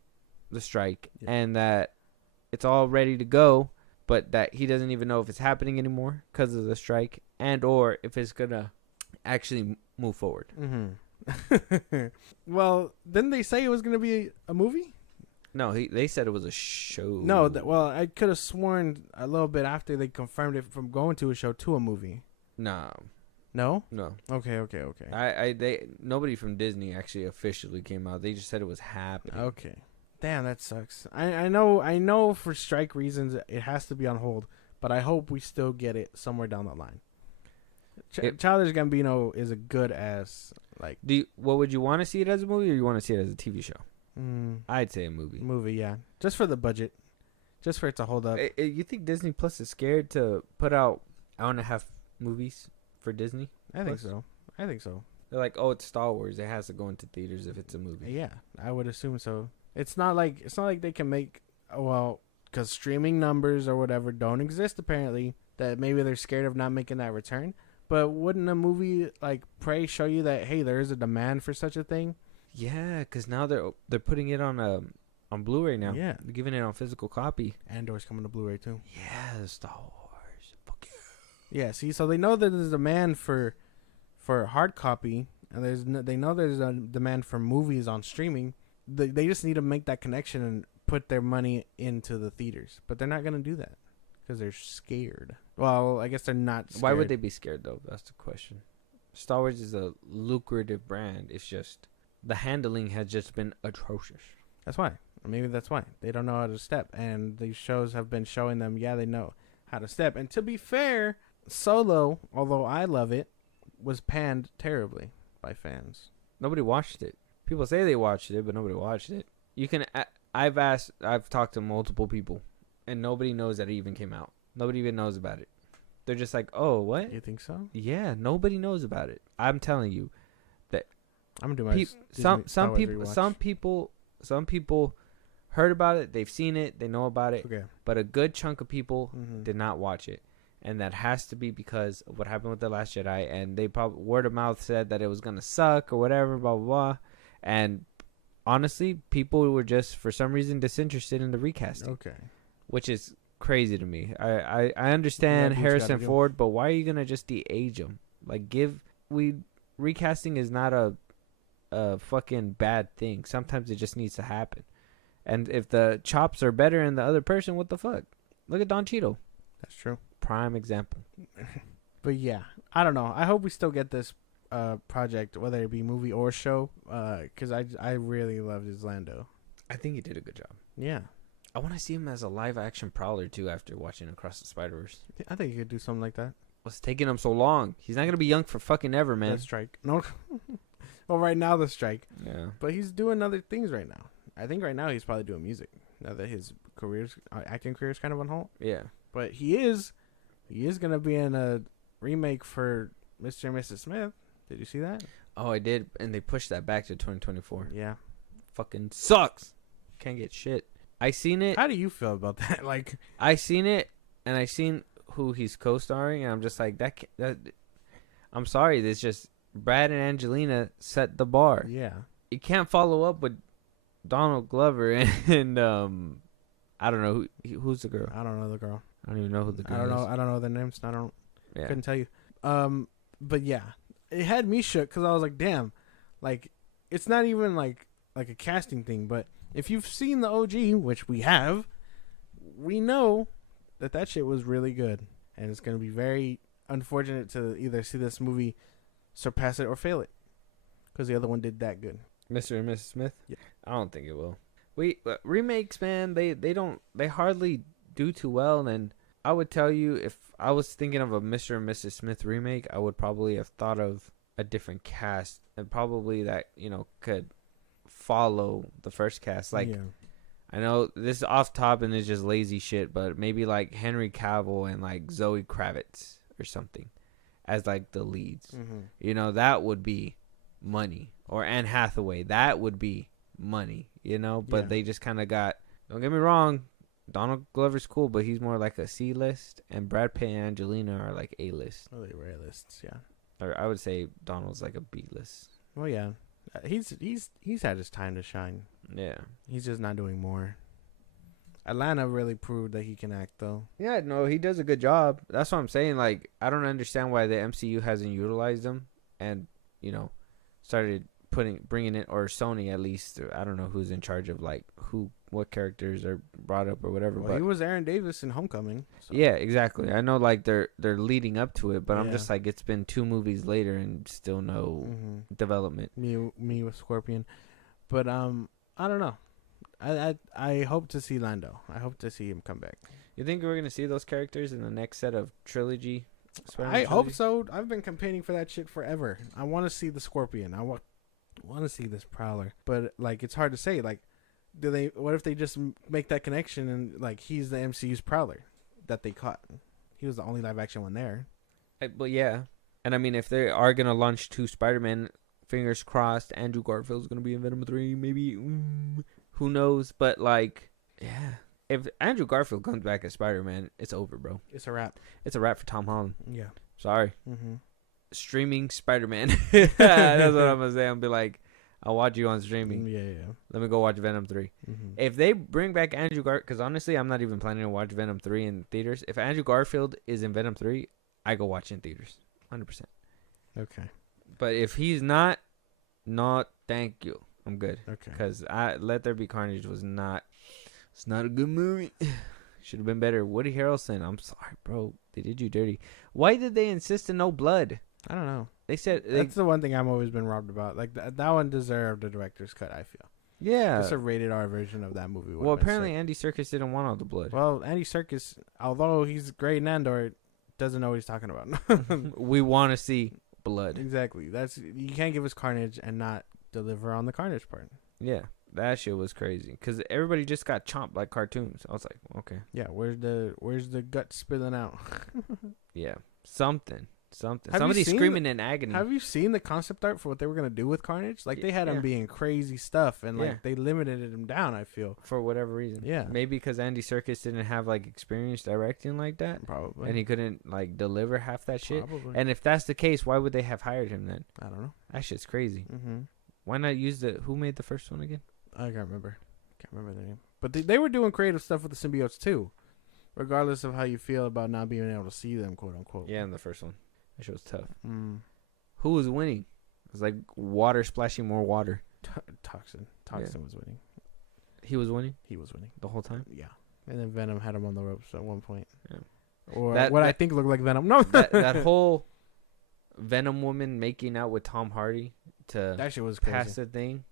the strike, and that it's all ready to go, but that he doesn't even know if it's happening anymore because of the strike, and or if it's gonna actually move forward. Mm-hmm. Well, didn't they say it was gonna be a movie? No, they said it was a show. No, well, I could have sworn a little bit after they confirmed it from going to a show to a movie. No. Okay. Nobody from Disney actually officially came out. They just said it was happening. Okay. Damn, that sucks. I know for strike reasons it has to be on hold, but I hope we still get it somewhere down the line. Childish Gambino is a good ass. Like, what would you want to see it as a movie, or you want to see it as a TV show? I'd say a movie. Movie, yeah. Just for the budget, just for it to hold up. You think Disney Plus is scared to put out hour and a half movies for Disney? I think so. They're like, oh, it's Star Wars. It has to go into theaters if it's a movie. Yeah, I would assume so. It's not like they can make, well, because streaming numbers or whatever don't exist apparently. That maybe they're scared of not making that return. But wouldn't a movie like Prey show you that, hey, there is a demand for such a thing? Yeah, because now they're putting it on Blu-ray now. Yeah, they're giving it on physical copy. Andor's coming to Blu-ray too. Yeah, Star Wars. Fuck yeah. Yeah, see, so they know that there's a demand for hard copy, and they know there's a demand for movies on streaming. They just need to make that connection and put their money into the theaters, but they're not gonna do that because they're scared. Well, I guess they're not scared. Why would they be scared though? That's the question. Star Wars is a lucrative brand. It's just the handling has just been atrocious. That's why. Maybe that's why they don't know how to step, and these shows have been showing them. Yeah, they know how to step. And to be fair, Solo, although I love it, was panned terribly by fans. Nobody watched it. People say they watched it, but nobody watched it. I've talked to multiple people, and nobody knows that it even came out. Nobody even knows about it. They're just like, oh, what? You think so? Yeah, nobody knows about it. I'm telling you that I'm gonna do my some people heard about it, they've seen it, they know about it, okay, but a good chunk of people did not watch it. And that has to be because of what happened with The Last Jedi, and they probably word of mouth said that it was gonna suck or whatever, blah blah blah. And honestly, people were just for some reason disinterested in the recasting. Okay, which is crazy to me. I understand Harrison Ford, but why are you gonna just de-age him? Like, recasting is not a fucking bad thing. Sometimes it just needs to happen. And if the chops are better in the other person, what the fuck? Look at Don Cheadle. That's true. Prime example. But yeah, I don't know. I hope we still get this project, whether it be movie or show, because I really loved his Lando. I think he did a good job. Yeah. I want to see him as a live-action Prowler, too, after watching Across the Spider-Verse. I think he could do something like that. What's taking him so long? He's not going to be young for fucking ever, man. The strike. No. Well, right now, the strike. Yeah. But he's doing other things right now. I think right now he's probably doing music, now that his acting career is kind of on hold. Yeah. But he is going to be in a remake for Mr. and Mrs. Smith. Did you see that? Oh, I did. And they pushed that back to 2024. Yeah. Fucking sucks. Can't get shit. I seen it. How do you feel about that? Like, I seen it, and I seen who he's co-starring, and I'm just like, that I'm sorry, this just Brad and Angelina set the bar. Yeah. You can't follow up with Donald Glover and I don't know who's the girl. I don't know the girl. I don't even know who the girl is. I don't know their names. Yeah. Couldn't tell you. But yeah, it had me shook because I was like, damn, like it's not even like a casting thing, but If you've seen the OG, which we have, we know that shit was really good. And it's going to be very unfortunate to either see this movie surpass it or fail it. Because the other one did that good. Mr. and Mrs. Smith? Yeah. I don't think it will. Remakes, man, they hardly do too well. And I would tell you, if I was thinking of a Mr. and Mrs. Smith remake, I would probably have thought of a different cast. And probably that, could follow the first cast. Like, yeah. I know this is off top and it's just lazy shit, but maybe like Henry Cavill and like Zoe Kravitz or something as like the leads. Mm-hmm. That would be money. Or Anne Hathaway, that would be money, but they just kind of got, don't get me wrong, Donald Glover's cool, but he's more like a C-list, and Brad Pitt and Angelina are like A-list. Oh, they were A-lists, yeah. Or I would say Donald's like a B-list. Well, yeah. He's had his time to shine. Yeah. He's just not doing more. Atlanta really proved that he can act, though. Yeah, no, he does a good job. That's what I'm saying. Like, I don't understand why the MCU hasn't utilized him and, started bringing it, or Sony at least. I don't know who's in charge of, like, what characters are brought up or whatever. Well, but he was Aaron Davis in Homecoming. So. Yeah, exactly. I know, like, they're leading up to it, but I'm Yeah. just like, it's been 2 movies later and still no development. Me with Scorpion. But, I don't know. I hope to see Lando. I hope to see him come back. You think we're going to see those characters in the next set of trilogy? I hope so. I've been campaigning for that shit forever. I want to see the Scorpion. I want to see this Prowler. But, like, it's hard to say. Like, what if they just make that connection and, like, he's the MCU's Prowler that they caught? He was the only live action one there. But yeah. And I mean, if they are going to launch 2 Spider-Man, fingers crossed, Andrew Garfield's going to be in Venom 3, maybe. Who knows? But, like, yeah. If Andrew Garfield comes back as Spider-Man, it's over, bro. It's a wrap. It's a wrap for Tom Holland. Yeah. Sorry. Mm-hmm. Streaming Spider-Man. That's what I'm going to say. I'll be like, I'll watch you on streaming. Yeah. Let me go watch Venom 3. Mm-hmm. If they bring back Andrew Garfield, because honestly, I'm not even planning to watch Venom 3 in theaters. If Andrew Garfield is in Venom 3, I go watch in theaters. 100%. Okay. But if he's not, thank you. I'm good. Okay. Because Let There Be Carnage was not, it's not a good movie. Should have been better. Woody Harrelson, I'm sorry, bro. They did you dirty. Why did they insist on no blood? I don't know. They said... That's the one thing I've always been robbed about. Like, that one deserved a director's cut, I feel. Yeah. Just a rated R version of that movie. Well, apparently Andy Serkis didn't want all the blood. Well, Andy Serkis, although he's great in Andor, doesn't know what he's talking about. We want to see blood. Exactly. You can't give us Carnage and not deliver on the Carnage part. Yeah. That shit was crazy. Because everybody just got chomped like cartoons. I was like, okay. Yeah, where's the gut spilling out? Yeah. Something. Have Somebody you seen screaming in agony. Have you seen the concept art for what they were going to do with Carnage? Like, they had him being crazy stuff, and, like, they limited him down, I feel. For whatever reason. Yeah. Maybe because Andy Serkis didn't have, like, experience directing like that. Probably. And he couldn't, like, deliver half that shit. Probably. And if that's the case, why would they have hired him then? I don't know. That shit's crazy. Mm-hmm. Why not use who made the first one again? I can't remember. Their name. But they were doing creative stuff with the symbiotes, too. Regardless of how you feel about not being able to see them, quote unquote. Yeah, in the first one. That shit was tough. Mm. Who was winning? It was like water splashing more water. Toxin was winning. He was winning He was winning. the whole time? Yeah. And then Venom had him on the ropes at one point. Yeah. Or I think looked like Venom. No. that whole Venom woman making out with Tom Hardy to that shit was pass crazy. the thing.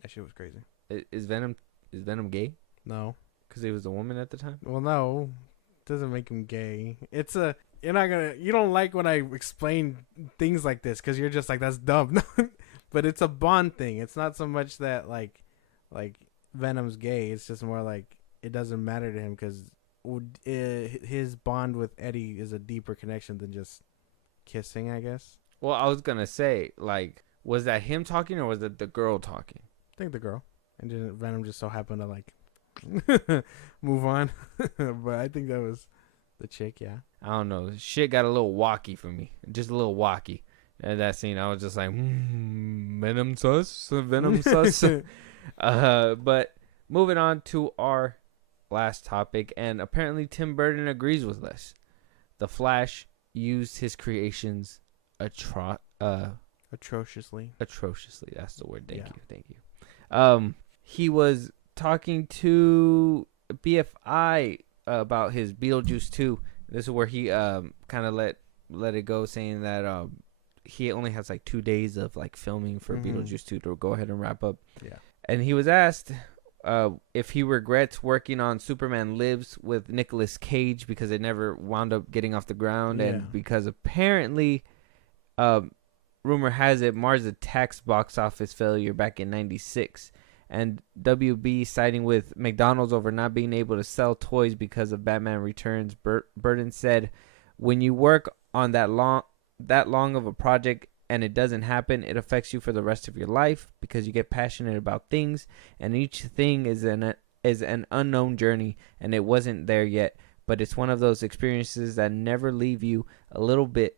That shit was crazy. Is Venom gay? No. Because he was a woman at the time? Well, no. Doesn't make him gay. You don't like when I explain things like this because you're just like, that's dumb. But it's a Bond thing. It's not so much that like Venom's gay. It's just more like it doesn't matter to him because his bond with Eddie is a deeper connection than just kissing, I guess. Well, I was going to say, like, was that him talking or was it the girl talking? I think the girl. And then Venom just so happened to, like, move on. But I think that was the chick, yeah. I don't know. Shit got a little walkie for me. Just a little walkie. At that scene, I was just like, Venom sus? Venom sus? But moving on to our last topic. And apparently Tim Burton agrees with us. The Flash used his creations atrociously. Atrociously. Atrociously. That's the word. Thank you. he was talking to BFI about his Beetlejuice 2. This is where he kind of let it go, saying that he only has like 2 days of like filming for Beetlejuice 2 to go ahead and wrap up. Yeah. And he was asked if he regrets working on Superman Lives with Nicolas Cage because it never wound up getting off the ground, and because apparently, rumor has it, Mars Attacks box office failure back in '96, and WB siding with McDonald's over not being able to sell toys because of Batman Returns. Burton said, "When you work on that long of a project and it doesn't happen, it affects you for the rest of your life because you get passionate about things, and each thing is an unknown journey, and it wasn't there yet, but it's one of those experiences that never leave you a little bit."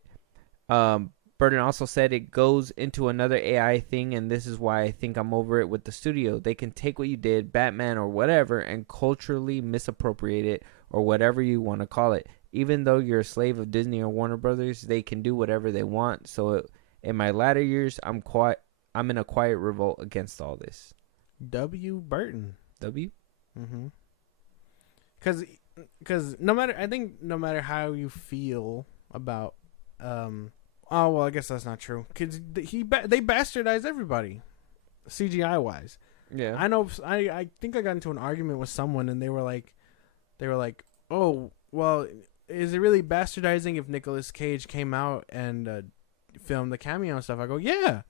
Burton also said it goes into another AI thing, and this is why I think I'm over it with the studio. They can take what you did, Batman or whatever, and culturally misappropriate it, or whatever you want to call it. Even though you're a slave of Disney or Warner Brothers, they can do whatever they want. So in my latter years, I'm in a quiet revolt against all this. W. Burton. W? Mm-hmm. Because no matter how you feel about, oh well, I guess that's not true. Cause they bastardized everybody, CGI wise. Yeah. I know. I think I got into an argument with someone, and they were like, oh well, is it really bastardizing if Nicolas Cage came out and filmed the cameo and stuff? I go, yeah,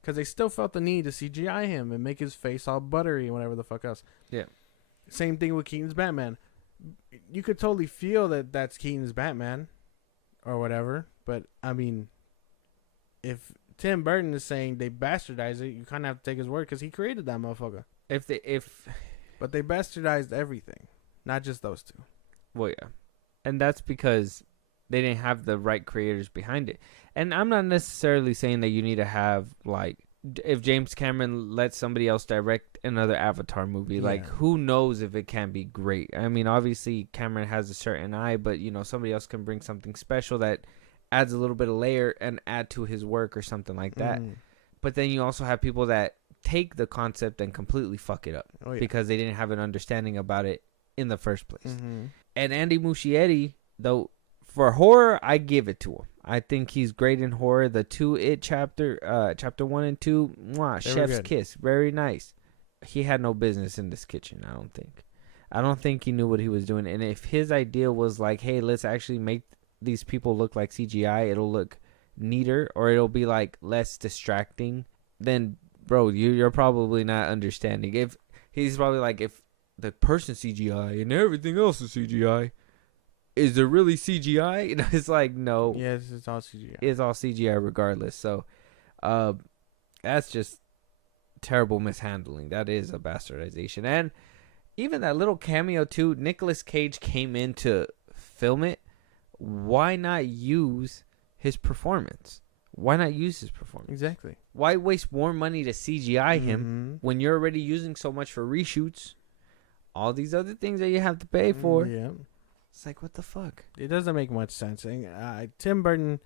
because they still felt the need to CGI him and make his face all buttery and whatever the fuck else. Yeah. Same thing with Keaton's Batman. You could totally feel that that's Keaton's Batman, or whatever. But I mean, if Tim Burton is saying they bastardize it, you kind of have to take his word because he created that motherfucker. But they bastardized everything, not just those two. Well, yeah. And that's because they didn't have the right creators behind it. And I'm not necessarily saying that you need to have, like, if James Cameron lets somebody else direct another Avatar movie, like, who knows if it can be great? I mean, obviously, Cameron has a certain eye, but, you know, somebody else can bring something special that adds a little bit of layer and add to his work or something like that. But then you also have people that take the concept and completely fuck it up because they didn't have an understanding about it in the first place. And Andy Muschietti, though, for horror, I give it to him. I think he's great in horror. The 2 It chapter 1 and 2, chef's kiss, very nice. He had no business in this kitchen, I don't think. I don't think he knew what he was doing. And if his idea was like, hey, let's actually make these people look like CGI, it'll look neater, or it'll be like less distracting, then, bro, you're probably not understanding. If he's probably like, if the person CGI and everything else is CGI, is there really CGI? And it's like, no. Yes, it's all CGI. It's all CGI regardless. So, that's just terrible mishandling. That is a bastardization. And even that little cameo too, Nicolas Cage came in to film it. Why not use his performance? Why not use his performance? Exactly. Why waste more money to CGI him when you're already using so much for reshoots? All these other things that you have to pay for. Yeah. It's like, what the fuck? It doesn't make much sense. And, Tim Burton,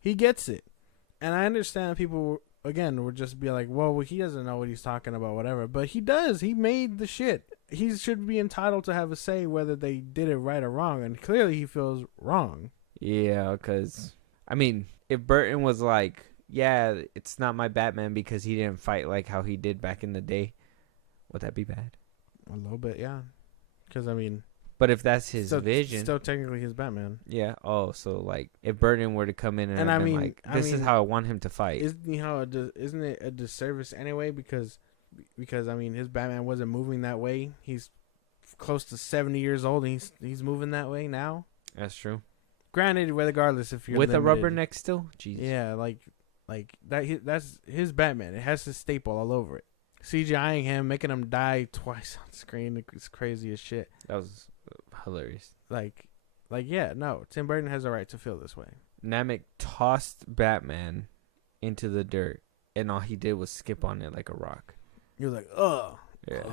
he gets it. And I understand people, again, would just be like, well, he doesn't know what he's talking about, whatever. But he does. He made the shit. He should be entitled to have a say whether they did it right or wrong. And clearly he feels wrong. Yeah, because, I mean, if Burton was like, yeah, it's not my Batman because he didn't fight like how he did back in the day, would that be bad? A little bit, yeah. Because, I mean... But if that's his vision... Still technically his Batman. Yeah. Oh, so, like, if Burton were to come in and I mean, like, this is how I want him to fight. Isn't it a disservice anyway? Because, I mean, his Batman wasn't moving that way. He's close to 70 years old, and he's moving that way now. That's true. Granted, regardless if you're with limited, a rubberneck still? Jesus. Yeah, like that's his Batman. It has his staple all over it. CGIing him, making him die twice on screen, it's crazy as shit. That was hilarious. Like, yeah, no, Tim Burton has a right to feel this way. Namek tossed Batman into the dirt, and all he did was skip on it like a rock. You're like, oh. Yeah.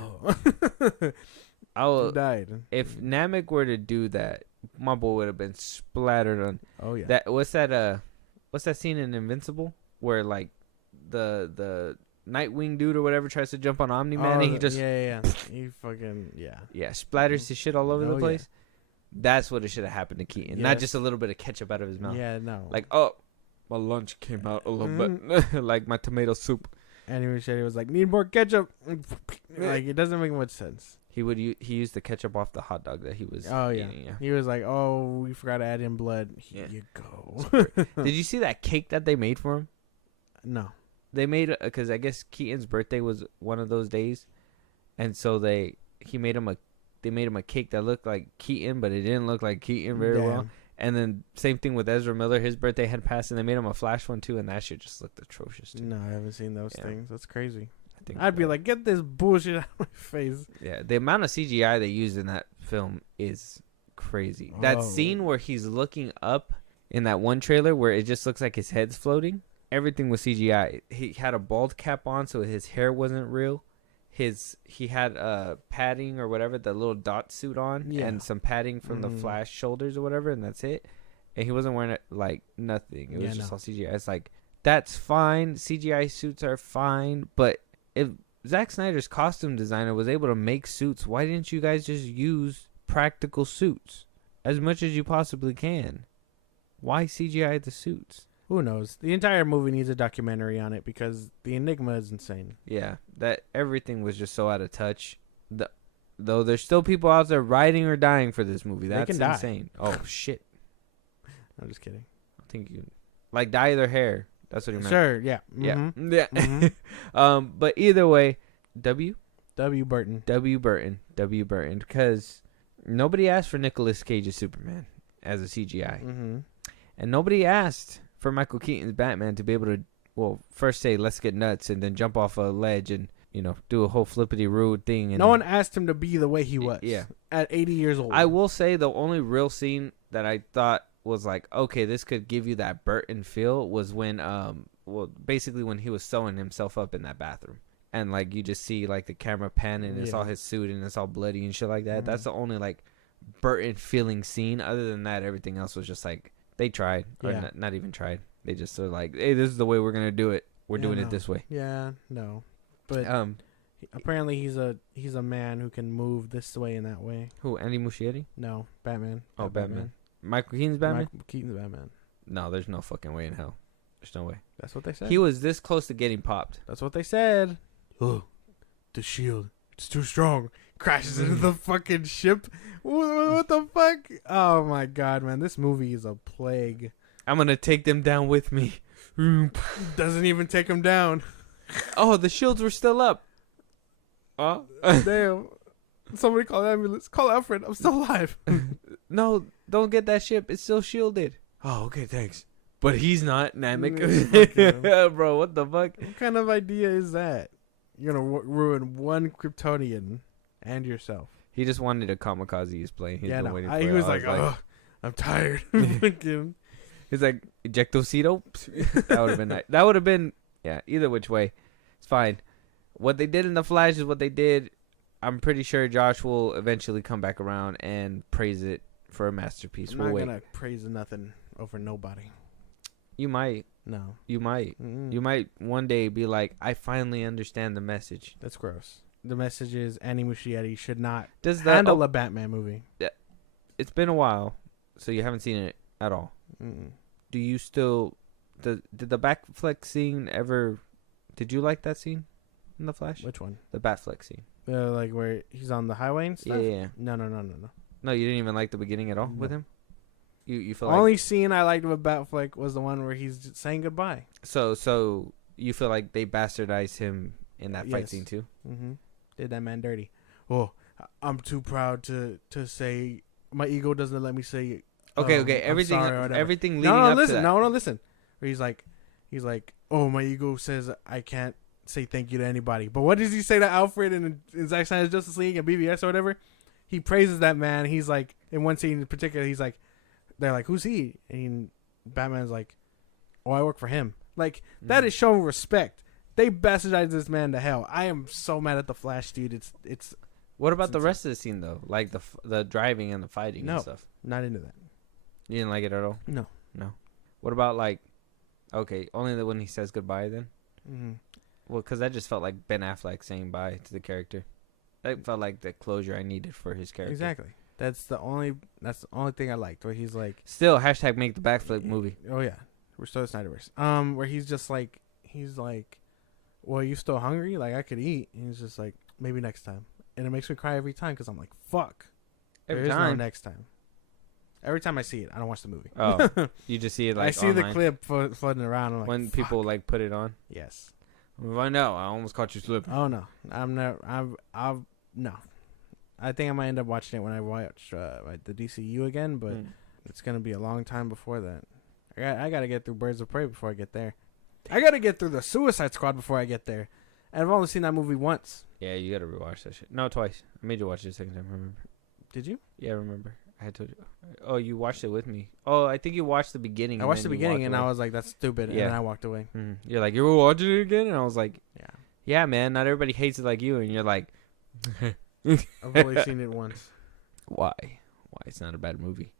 He died. If Namek were to do that, my boy would have been splattered on. Oh yeah. What's that scene in Invincible where like the Nightwing dude or whatever tries to jump on Omni-Man and he just he fucking splatters his shit all over the Yeah. place. That's what it should have happened to Keaton, not Yes. just a little bit of ketchup out of his mouth. Yeah, no. Like, oh, my lunch came out a little bit like my tomato soup. And he was like, need more ketchup. Like, it doesn't make much sense. He used the ketchup off the hot dog that he was eating. Yeah. He was like, oh, we forgot to add in blood. Here Yeah. you go. Did you see that cake that they made for him? No. They made because I guess Keaton's birthday was one of those days, and so they made him a cake that looked like Keaton, but it didn't look like Keaton very well. And then same thing with Ezra Miller. His birthday had passed, and they made him a Flash one too, and that shit just looked atrocious. Too. No, I haven't seen those Yeah. things. That's crazy. I think I'd be like, get this bullshit out of my face. yeah, the amount of CGI they used in that film is crazy. That Oh. scene where he's looking up in that one trailer where it just looks like his head's floating. Everything was CGI. He had a bald cap on, so his hair wasn't real. He had padding or whatever, the little dot suit on, and some padding from the Flash shoulders or whatever, and that's it. And he wasn't wearing like nothing. It was just all CGI. It's like, that's fine. CGI suits are fine, but if Zack Snyder's costume designer was able to make suits, why didn't you guys just use practical suits as much as you possibly can? Why CGI the suits? Who knows? The entire movie needs a documentary on it because the enigma is insane. Yeah, that everything was just so out of touch. Though there's still people out there writing or dying for this movie. That's can die. insane. Oh shit! I'm just kidding. I think you like dye their hair. That's what he meant. Sure, yeah. Yeah, Mhm. yeah. Mhm. But either way, W Burton. Burton, because nobody asked for Nicolas Cage's Superman as a CGI, Mm-hmm. and nobody asked for Michael Keaton's Batman to be able to, well, first say let's get nuts and then jump off a ledge and do a whole flippity rude thing. And No one asked him to be the way he was. Yeah. At 80 years old. I will say the only real scene that I thought was like, okay, this could give you that Burton feel was when, basically when he was sewing himself up in that bathroom. And like you just see like the camera pan and it's all his suit and it's all bloody and shit like that. That's the only like Burton feeling scene. Other than that, everything else was just like they tried or not even tried. They just sort of like, hey, this is the way we're gonna do it. We're doing it this way. Yeah, no. But apparently he's a man who can move this way and that way. Who? Andy Muschietti? No, Batman. Oh, Batman. Michael Keaton's Batman? Michael Keaton's Batman. No, there's no fucking way in hell. There's no way. That's what they said. He was this close to getting popped. That's what they said. Oh, the shield. It's too strong. Crashes into the fucking ship. What the fuck? Oh my god, man. This movie is a plague. I'm gonna take them down with me. Doesn't even take him down. Oh, the shields were still up. Oh, Damn. Somebody call the ambulance. Call Alfred. I'm still alive. no, don't get that ship. It's still shielded. Oh, okay, thanks. But he's not, Namek. Fuck Bro, what the fuck? What kind of idea is that? You're going to ruin one Kryptonian and yourself. He just wanted a kamikaze his plane. He's been waiting for he it. was I like, oh, I'm tired. Fucking- He's like, ejectocito? That would have been nice. That would have been, yeah, either which way. It's fine. What they did in The Flash is what they did. I'm pretty sure Josh will eventually come back around and praise it for a masterpiece. I'm We'll not wait. going to praise nothing over nobody. You might. No. You might. Mm-mm. You might one day be like, I finally understand the message. That's gross. The message is Andy Muschietti should not Does handle a Batman movie. It's been a while, so you haven't seen it at all. Mm-mm. Do you still... Did the Batfleck scene ever... Did you like that scene in The Flash? Which one? The Batfleck scene. Like where he's on the highway and stuff? Yeah. No. No, you didn't even like the beginning at all with him? You feel Only like... scene I liked with Batfleck was the one where he's just saying goodbye. So you feel like they bastardized him in that fight Yes. scene too? Mm-hmm. Did that man dirty. Oh, I'm too proud to say... My ego doesn't let me say... Okay. I'm Everything sorry or whatever. leading up listen. to that. Listen. Where he's like, oh, my ego says I can't say thank you to anybody. But what does he say to Alfred and Zack Snyder's Justice League and BVS or whatever? He praises that man. He's like, in one scene in particular, he's like, they're like, who's he? And Batman's like, oh, I work for him. Like, that is showing respect. They bastardized this man to hell. I am so mad at the Flash, dude. It's What about the rest of the scene though? Like the driving and the fighting No. and stuff. not into that. You didn't like it at all? No. What about like? Okay, only when he says goodbye then. Mm-hmm. Well, because I just felt like Ben Affleck saying bye to the character. That felt like the closure I needed for his character. Exactly. That's the only thing I liked, where he's like, Still, hashtag make the backflip movie. oh yeah, we're still the Snyderverse. Where he's just like, well, you still hungry? Like, I could eat. And he's just like, maybe next time. And it makes me cry every time, because I'm like, fuck. Every there is time. no next time. Every time I see it, I don't watch the movie. Oh, you just see it like I see online. the clip floating around. I'm like, when fuck. people like put it on. Yes. I know. I almost caught you slipping. Oh no, no. I think I might end up watching it when I watch the DCU again, but it's gonna be a long time before that. I gotta get through Birds of Prey before I get there. I gotta get through the Suicide Squad before I get there. And I've only seen that movie once. Yeah, you gotta rewatch that shit. No, twice. I made you watch it a second time. Remember? Did you? Yeah, I remember. I had told you. Oh, you watched it with me. Oh, I think you watched the beginning. I watched the beginning and I was like, "That's stupid," and Yeah. then I walked away. You're like, you were watching it again, and I was like, Yeah. yeah, man. Not everybody hates it like you, and you're like, I've only seen it once. why? Why? It's not a bad movie.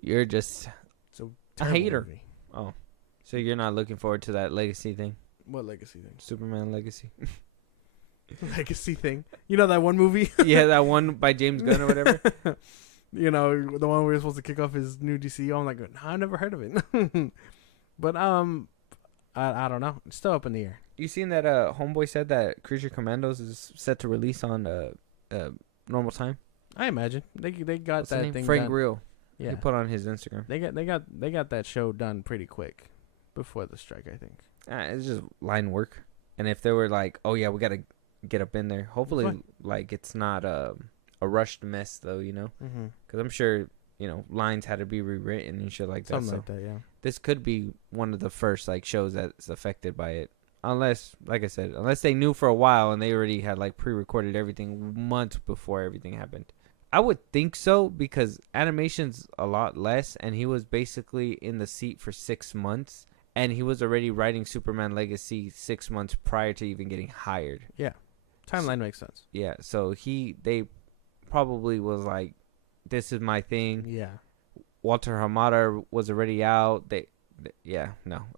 You're just It's a a hater. movie. Oh, so you're not looking forward to that legacy thing, What legacy thing? Superman legacy? Legacy thing. You know that one movie? Yeah, that one by James Gunn or whatever. You know, the one where we're supposed to kick off his new DCU. I'm like, no, I never heard of it. But I don't know. It's still up in the air. You seen that? Homeboy said that Creature Commandos is set to release on normal time. I imagine they got What's the that name? thing Frank done. Grill. Yeah, He put on his Instagram. they got that show done pretty quick before the strike, I think. It's just line work. And if they were like, oh yeah, we gotta get up in there. Hopefully, Fine. like it's not a rushed mess though, you know, Mm-hmm. because I'm sure lines had to be rewritten and shit like that. Something So like that, yeah. this could be one of the first like shows that's affected by it. Unless, like I said, unless they knew for a while and they already had like pre-recorded everything months before everything happened. I would think so, because animation's a lot less, and he was basically in the seat for 6 months, and he was already writing Superman Legacy 6 months prior to even getting hired. Yeah, timeline makes sense. Yeah, so they probably was like, this is my thing. Yeah, Walter Hamada was already out.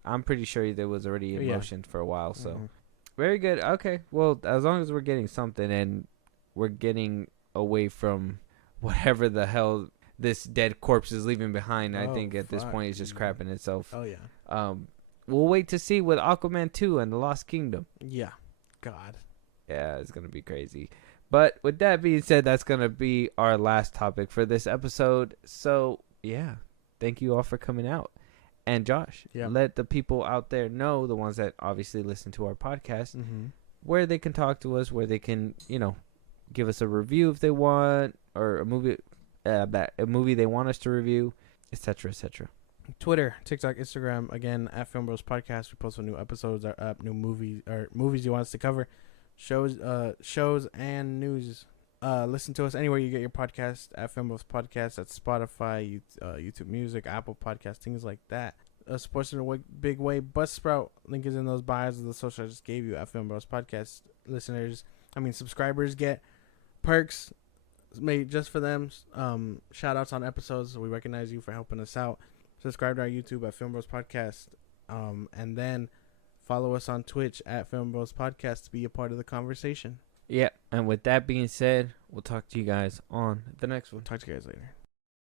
I'm pretty sure there was already in Yeah. motion for a while. So Mhm. very good. Okay, well, as long as we're getting something and we're getting away from whatever the hell this dead corpse is leaving behind, I Oh, think at this fuck. point it's just crapping itself. Oh yeah, We'll wait to see with Aquaman 2 and the Lost Kingdom. yeah. God. Yeah, it's gonna be crazy. But with that being said, that's gonna be our last topic for this episode. So yeah, thank you all for coming out. And Josh, Yeah. let the people out there know, the ones that obviously listen to our podcast, Mm-hmm. where they can talk to us, where they can, give us a review if they want, or a movie they want us to review, etc., etc. Twitter, TikTok, Instagram, again at FilmBros Podcast. We post when new episodes are up, new movies or movies you want us to cover, shows and news. Listen to us anywhere you get your podcast at FilmBros Podcast. That's Spotify, YouTube Music, Apple Podcasts, things like that. Sports in a big way. Buzzsprout link is in those bios of the social I just gave you at FilmBros Podcast. Subscribers get perks made just for them. Shout outs on episodes. So we recognize you for helping us out. Subscribe to our YouTube at FilmBros Podcast. And then follow us on Twitch at FilmBros Podcast to be a part of the conversation. Yeah, and with that being said, we'll talk to you guys on the next one. Talk to you guys later.